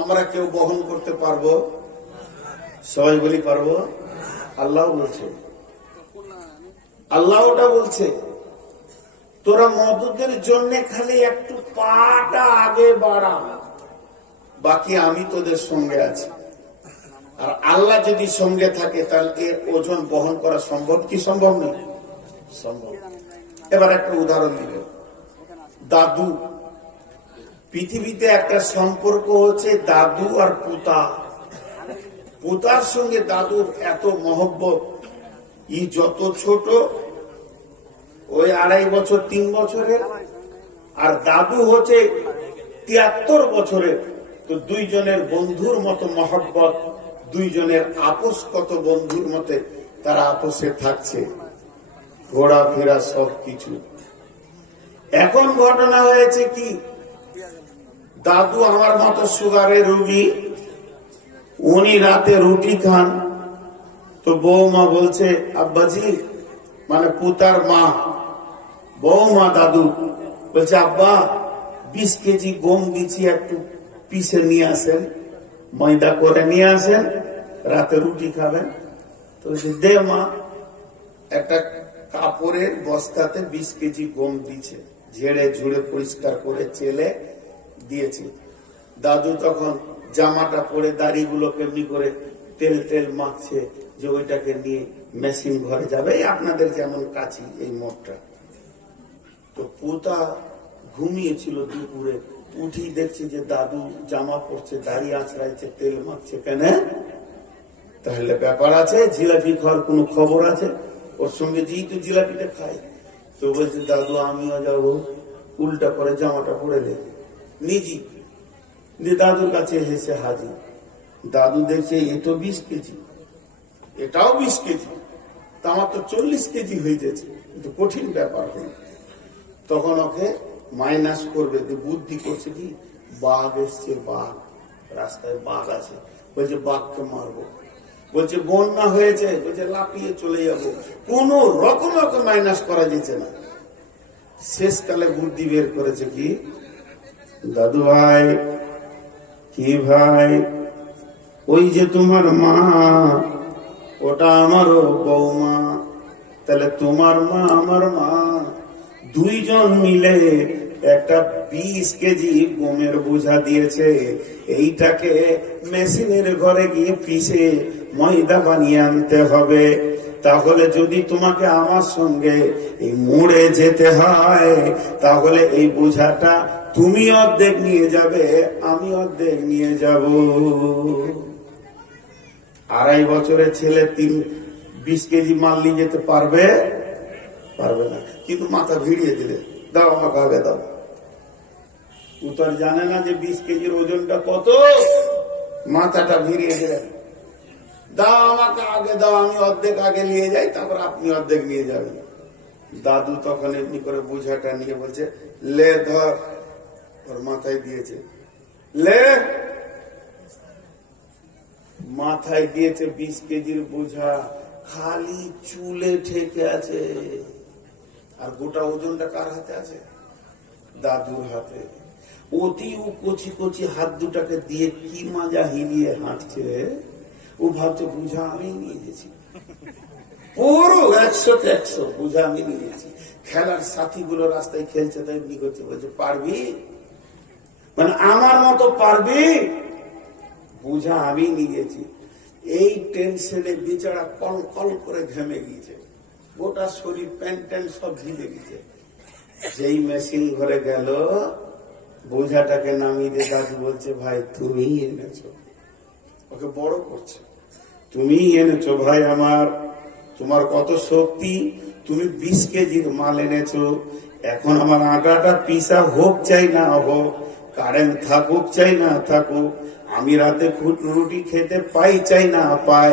আমরা কেউ বহন করতে পারবো? সবাই বলি পারবো? আল্লাহ বলছে, আল্লাহ ওটা বলছে, তোরা মদদের জন্য খালি একটু পাটা আগে বাড়া, বাকি আমি তোদের সঙ্গে আছি। আর আল্লাহ যদি সঙ্গে থাকে তাহলে এর ওজন বহন করা সম্ভব কি সম্ভব নয়? সম্ভব। এবার একটা উদাহরণ দিল, দাদু। পৃথিবীতে একটা সম্পর্ক হচ্ছে দাদু আর পুতা। পুতার সঙ্গে দাদুর এত মহব্বত, ই যত ছোট ওই 2.5 বছর 3 বছরের, আর দাদু হচ্ছে 73 বছরের। তো দুইজনের বন্ধুর মতো মহব্বত, দুইজনের আপোষ কত বন্ধুর মতে তারা আপোষে থাকছে, ঘোরাফেরা সব কিছু। এখন ঘটনা হয়েছে কি, দাদু আমার মতো সুগারের রোগী, উনি রাতে রুটি খান। তো বৌমা বলছে, আব্বাজি, মানে পুতার মা, বৌমা দাদু বলছে, আব্বা 20 কেজি গম দিচ্ছি, একটু পিষে নিয়ে আসেন, ময়দা করে নিয়ে আসেন, রাতে রুটি খাবেন। তো বলছে, দে মা। একটা কাপড়ের বস্তাতে 20 কেজি গম দিচ্ছে, ঝেড়ে ঝুড়ে পরিষ্কার করে চেলে দিয়েছে। দাদু তখন জামাটা পরে দাড়িগুলো কেমনি করে তেল তেল মাখছে, যে ওইটাকে নিয়ে মেশিন ঘরে যাবে, আপনাদের যেমন কাছি এই মোটটা। তো পুতা ঘুমিয়েছিল দুপুরে, উঠি দেখছে যে দাদু জামা পরছে, দাড়ি আছড়াইছে, তেল মাখছে। কেন? তাহলে ব্যাপার আছে, জিলাপি খাওয়ার কোন খবর আছে? ওর সঙ্গে যেহেতু জিলাপিটা খাই, তো বলছে, দাদু আমিও যাবো, উল্টা করে জামাটা পরে দে নিজে। দাদুর কাছে এসে হাজির। দাদু দেখছে এ তো 20 কেজি, এটাও 20 কেজি, তা আমার তো 40 কেজি হয়ে যাচ্ছে, কিন্তু কঠিন ব্যাপার হল। তখন ওকে মাইনাস করবে, বুদ্ধি করছে কি, বাঘ এসছে, বাঘ রাস্তায়, বাঘ আছে, বলছে বাঘকে মারবো। বলছে বন্যা হয়েছে, বলছে লাফিয়ে চলে যাবো। কোন রকম ওকে মাইনাস করা যেছে না। শেষকালে বুদ্ধি বের করেছে কি, দাদু ভাই, কি ভাই, ওই যে তোমার মা, ওটা আমারও বৌমা, তাহলে তোমার মা আমার মা দুইজন মিলে একটা 20 কেজি গমের বোঝা দিয়েছে। এইটাকে মেশিনের ঘরে গিয়ে পিষে ময়দা বানিয়ে আনতে হবে। তাহলে যদি তোমাকে আমার সঙ্গে এই মোড়ে যেতে হয়, তাহলে এই বোঝাটা তুমি অর্ধেক নিয়ে যাবে, আমি অর্ধেক নিয়ে যাব। 2.5 বছরের ছেলে 20 কেজি মাল নিয়ে যেতে পারবে? পারবে না। কিন্তু মাথা ভিড়িয়ে দিলে, দাও আমাকে আগে দাও। ও তো আর জানে না যে 20 কেজির ওজনটা কত। মাথাটা ভিড়িয়ে দিলেন, দাও আমাকে আগে দাও, আমি অর্ধেক আগে নিয়ে যাই, তারপর আপনি অর্ধেক নিয়ে যাবেন। দাদু তখন এমনি করে বোঝাটা নিয়ে বলছে, লে ধর। ওর মাথায় দিয়েছে, লে। মাথায় দিয়েছে 20 কেজির বোঝা, খালি চুলে ঠেকে আছে। আর গোটা ওজনটা কার হাতে আছে? দাদুর হাতে। অতি ও কচি কচি হাত দুটাকে দিয়ে কি মাজা হিলিয়ে হাঁটছে। ও ভাবছে বুঝা আমি নিয়ে গেছি, পুরো 100-100 বুঝা আমি নিয়ে গেছি। খেলার সাথীগুলো রাস্তায় খেলছে, তাই এমনি করছে, বলছে পারবি, মানে আমার মতো পারবি? বুঝা আমি নিয়ে গেছি। এই টেনশনে বেচারা কল কল করে ঘেমে গিয়েছে, গোটা শরীর প্যান্ট ট্যান্ট সব ভিজে গেছে। যেই মেশিন ঘরে গেল, বোঝাটাকে নামিয়ে দিয়ে দাদু বলছে, ভাই তুমি এনেছো। ওকে বড় করছে, তুমি এনেছো ভাই আমার, তোমার কত শক্তি, তুমি 20 কেজির মাল এনেছো। এখন আমার আটাটা পিসা হোক চাই না হোক, কারেন্ট থাকুক চাই না থাকুক, আমি রাতে রুটি খেতে পাই চাই না পাই,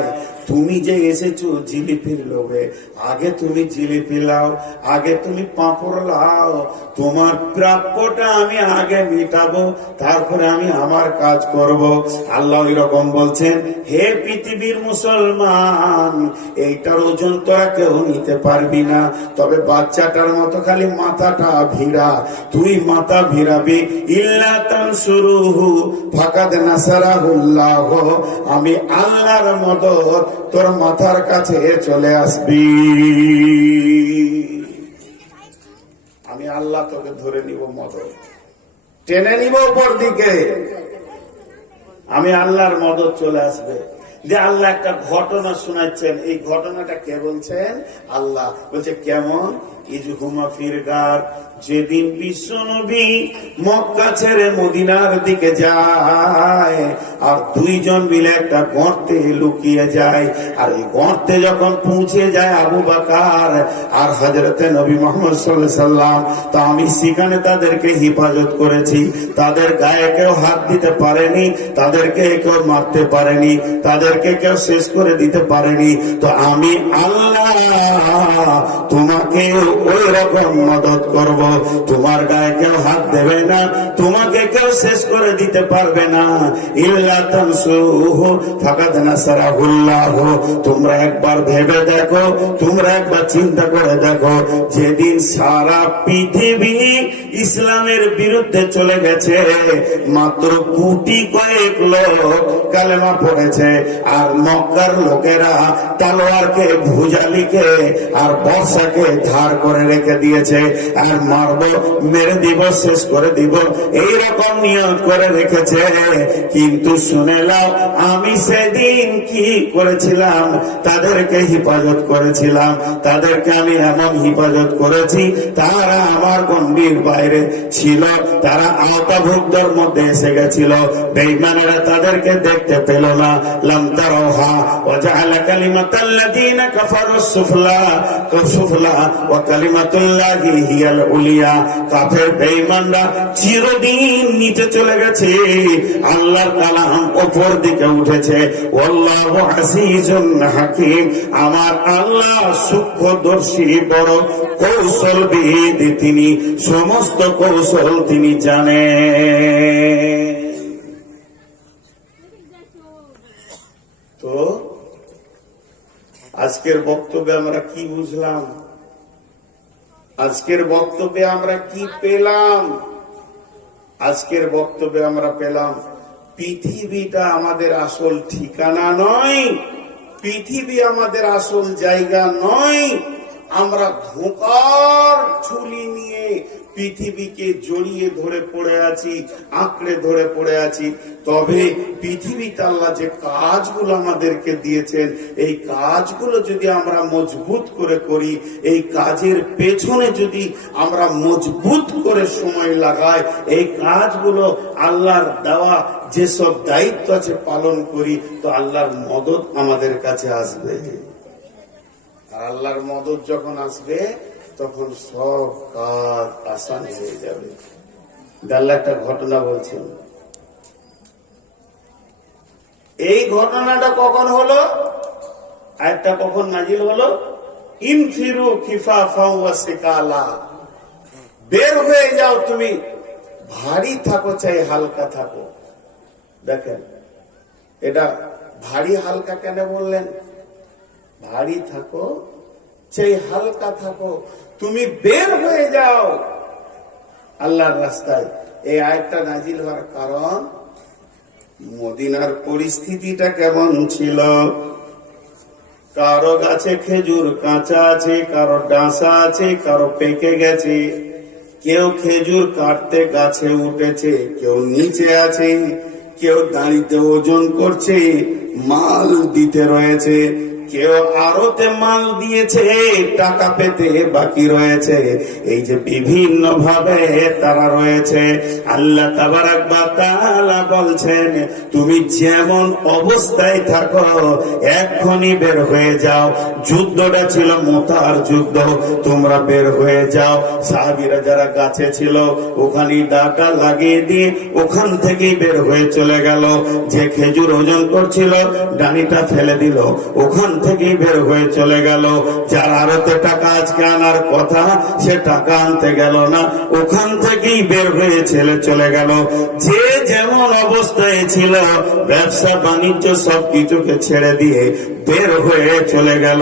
তুমি যে এসেছো জিলিপির লোভে, আগে তুমি জিলিপি লাও, আগে তুমি পাঁপড় লাও, তোমার প্রাপ্যটা আমি আগে মিটাবো, তারপরে আমি আমার কাজ করব। আল্লাহ এরকম বলছেন, হে পৃথিবীর মুসলমান, এইটার ওজন তোরা কেউ নিতে পারবি না, তবে বাচ্চাটার মতো খালি মাথাটা ভিড়া, তুই মাথা ভিড়াবি। ইল্লা তানসুরুহু ফাকাদ নাসারাহুল্লাহ, আমি আল্লাহর মদদ তোর মাথার কাছে চলে আসবি। আমি আল্লাহ তোকে ধরে নিব, মদদ টেনে নিব উপর দিকে, আমি আল্লাহর মদদ চলে আসবে। যে আল্লাহ একটা ঘটনা শোনাচ্ছেন, এই ঘটনাটা কে বলছেন? আল্লাহ বলছে কেমন? ইজহুমা ফিরগার, যেদিন বিশ্বনবী মক্কা ছেড়ে মদিনার দিকে যায়, আর দুইজন মিলে একটা গর্তে লুকিয়ে যায়, আর এই গর্তে যখন পৌঁছে যায় আবু বকর আর হযরতে নবী মুহাম্মদ সাল্লাল্লাহু আলাইহি সাল্লাম, তা আমি সেখানে তাদেরকে হেফাজত করেছি, তাদের গায়ে কেউ হাত দিতে পারেনি, তাদেরকে কেউ মারতে পারেনি, তাদেরকে কেউ শেষ করে দিতে পারেনি। তো আমি আল্লাহ তোমাকে ওই রকম মদদ করব, তোমার গায়ে কেউ হাত দেবে না, তোমাকে কেউ শেষ করে দিতে পারবে না। ইল্লা তানসুরুহু ফাকাদ নাসারাহুল্লাহ। তোমরা একবার ভেবে দেখো, তোমরা একবার চিন্তা করে দেখো, যেদিন সারা পৃথিবী ইসলামের বিরুদ্ধে চলে গেছে, মাত্র কোটি কয়েক লোক কালেমা পড়েছে, আর মক্কার লোকেরা তলোয়ারকে ভুজালিকে আর বর্ষাকে ধার করে রেখে দিয়েছে, আর মারবো, মেরে দিব, শেষ করে দিব, এইরকম নিয়ত করে রেখেছে। কিন্তু শুনে নাও, আমি সেদিন কি করেছিলাম? তাদেরকে হেফাজত করেছিলাম, তাদেরকে আমি এমন হেফাজত করেছি, তারা আমার গণ্ডির বাইরে ছিল, তারা আওতাভুক্তর মধ্যে এসে গেছিল, বেঈমানেরা তাদেরকে দেখতে পেল না। লাম তারাহা ওয়া জাআলা কালিমাতাল্লাযীনা কাফারু সুফলা ওয়া কালিমাতুল্লাহি হিয়াল উলিয়া। কাফের বেঈমানরা চিরদিন নিচে চলে গেছে, আল্লাহর কালাম উপর দিকে উঠেছে। আল্লাহু আসিজুন হাকীম, আমার আল্লাহ সূক্ষ্মদর্শী, বড় কৌশলবিদ, তিনি সমস্ত কৌশল তিনি জানেন। তো আজকের বক্তব্যে আমরা কি বুঝলাম? আজকের বক্তব্যে আমরা কি পেলাম? আজকের বক্তব্যে আমরা পেলাম, পৃথিবীটা আমাদের আসল ঠিকানা নয়, পৃথিবী আমাদের আসল জায়গা নয়, আমরা ধোঁকার ঝুলি নিয়ে পৃথিবীকে জড়িয়ে ধরে পড়ে আছি, আঁকড়ে ধরে পড়ে আছি। তবে পৃথিবীতে আল্লাহ যে কাজগুলো আমাদেরকে দিয়েছেন, এই কাজগুলো যদি আমরা মজবুত করে করি, এই কাজের পেছনে যদি আমরা মজবুত করে সময় লাগাই, এই কাজগুলো আল্লাহর দেওয়া যেসব দায়িত্ব আছে পালন করি, তো আল্লাহর মদদ আমাদের কাছে আসবে। আর আল্লাহর মদদ যখন আসবে তখন সব কাজ আসান হয়ে যাবে। আল্লাহ একটা ঘটনা বলছেন, এই ঘটনাটা কখন হলো, আয়াতটা কখন নাজিল হলো? ইনফিরু খিফাফা ওয়া সিকালা, বের হয়ে যাও তুমি, ভারী থাকো চাই হালকা থাকো। দেখেন এটা ভারী হালকা কেন বললেন? ভারী থাকো চাই হালকা থাকো, তুমি বের হয়ে যাও আল্লাহর রাস্তায়। এই আয়াতটা নাজিল হওয়ার কারণ, মদিনার পরিস্থিতিটা কেমন ছিল? কারো গাছে খেজুর কাঁচা আছে, কারো ডাঁসা আছে, কারো পেকে গেছে। কেউ খেজুর কাটতে গাছে উঠেছে, কেউ নিচে আছে, কেউ দাঁড়িতে ওজন করছে, মাল দিতে রয়েছে, কেউ আরতে মাল দিয়েছে, টাকা পেতে বাকি রয়েছে। এই যে বিভিন্ন ভাবে তারা রয়েছে। আল্লাহ তাবারাক ওয়া তাআলা বলছেন, তুমি যেমন অবস্থায় থাকো এক্ষুনি বের হয়ে যাও। যুদ্ধটা ছিল মুতার যুদ্ধ, তোমরা বের হয়ে যাও। সাহাবীরা যারা গাছে ছিল ওখানে দাঁটা লাগিয়ে দিয়ে ওখান থেকেই বের হয়ে চলে গেল। যে খেজুর ওজন করছিল ডানিটা ফেলে দিল, ওখান থেকেই বের হয়ে চলে গেল। যার আরতে টাকা আজকে আনার কথা, সে টাকা আনতে গেল না, ওখান থেকেই বের হয়ে চলে গেল। যে যেমন অবস্থায় ছিল ব্যবসা বাণিজ্য সবকিছুকে ছেড়ে দিয়ে বের হয়ে চলে গেল।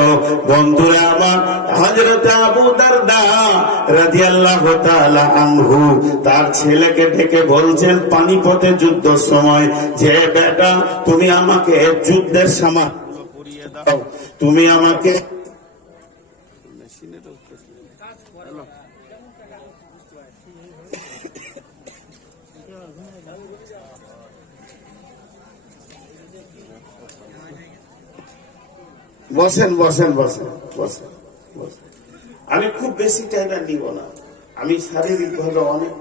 বন্ধুরা আমার, হযরত আবু দারদা রাদিয়াল্লাহু তাআলা আনহু তার ছেলেকে ডেকে বলছেন পানিপথে যুদ্ধের সময়, যে বেটা তুমি আমাকে যুদ্ধের সামান পরিয়ে দাও, তুমি আমাকে বসেন বসেন বসেন বসেন বসেন। আমি খুব বেশি টাইম নিব না, আমি শারীরিক ভাবে অনেক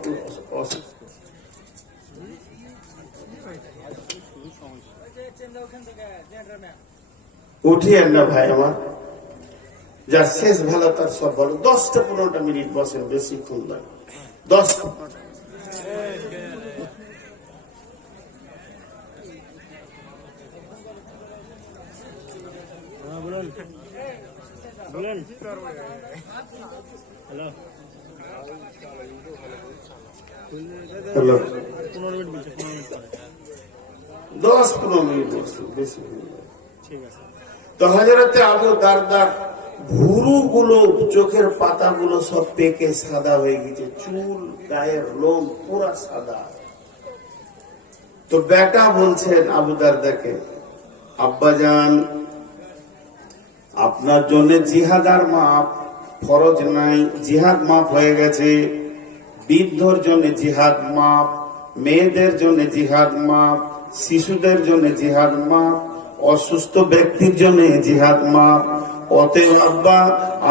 অসুস্থ। উঠিয়েন না ভাই আমার, যার শেষ ভালো তার সব ভালো। 10-15 মিনিট বসেন, বেশিক্ষণ লাগে। 10 হ্যালো, 10-15 মিনিট বসুন, বেশি ঠিক আছে। তো হযরতে আবু দারদার ভুরু গুলো, চোখের পাতা গুলো সব পেকে সাদা হয়ে গেছে, চুল গায়ের লোম পুরা সাদা। তো বেটা বলছেন আবু দারদাকে, আব্বাজান আপনার জন্য জিহাদ আর মাপ ফরজ নাই, জিহাদ মাপ হয়ে গেছে। বৃদ্ধর জন্য জিহাদ মাপ, মেয়েদের জন্য জিহাদ মাপ, শিশুদের জন্য জিহাদ মাপ, অসুস্থ ব্যক্তির জন্য জিহাদ মাপ। অতএব আব্বা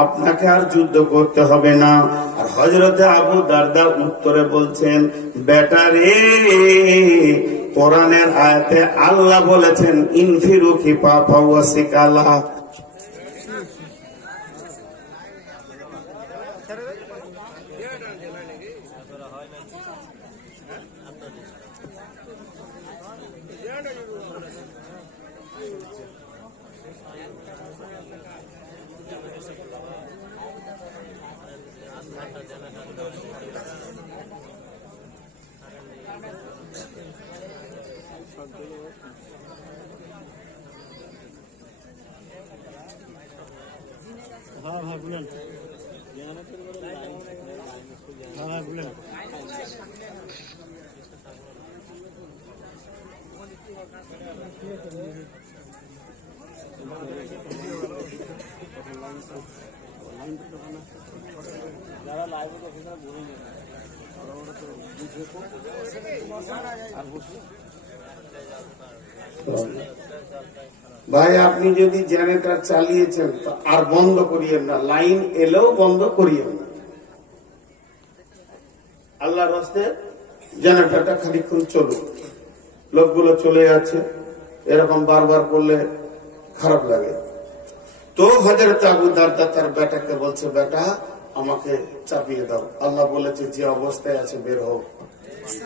আপনাকে আর যুদ্ধ করতে হবে না। আর হযরতে আবু দারদা উত্তরে বলছেন, বেটা রে, কোরআনের আয়াতে আল্লাহ বলেছেন ইনফিরু খিফাফা ওয়া সিকালা। ভাই আপনি যদি জেনারেটর চালিয়েছেন তো আর বন্ধ করিয়েন না, লাইন এলেও বন্ধ করিয়েন না। আল্লাহর রাস্তে জেনারেটরটা খানিকক্ষণ চলুক, লোকগুলো চলে যাচ্ছে, এরকম বারবার করলে খারাপ লাগে। তো হযরত আবু দারদা তার বেটাকে বলছে, বেটা আমাকে চাপিয়ে দাও। আল্লাহ বলেছে যে অবস্থায় আছে বের হোক।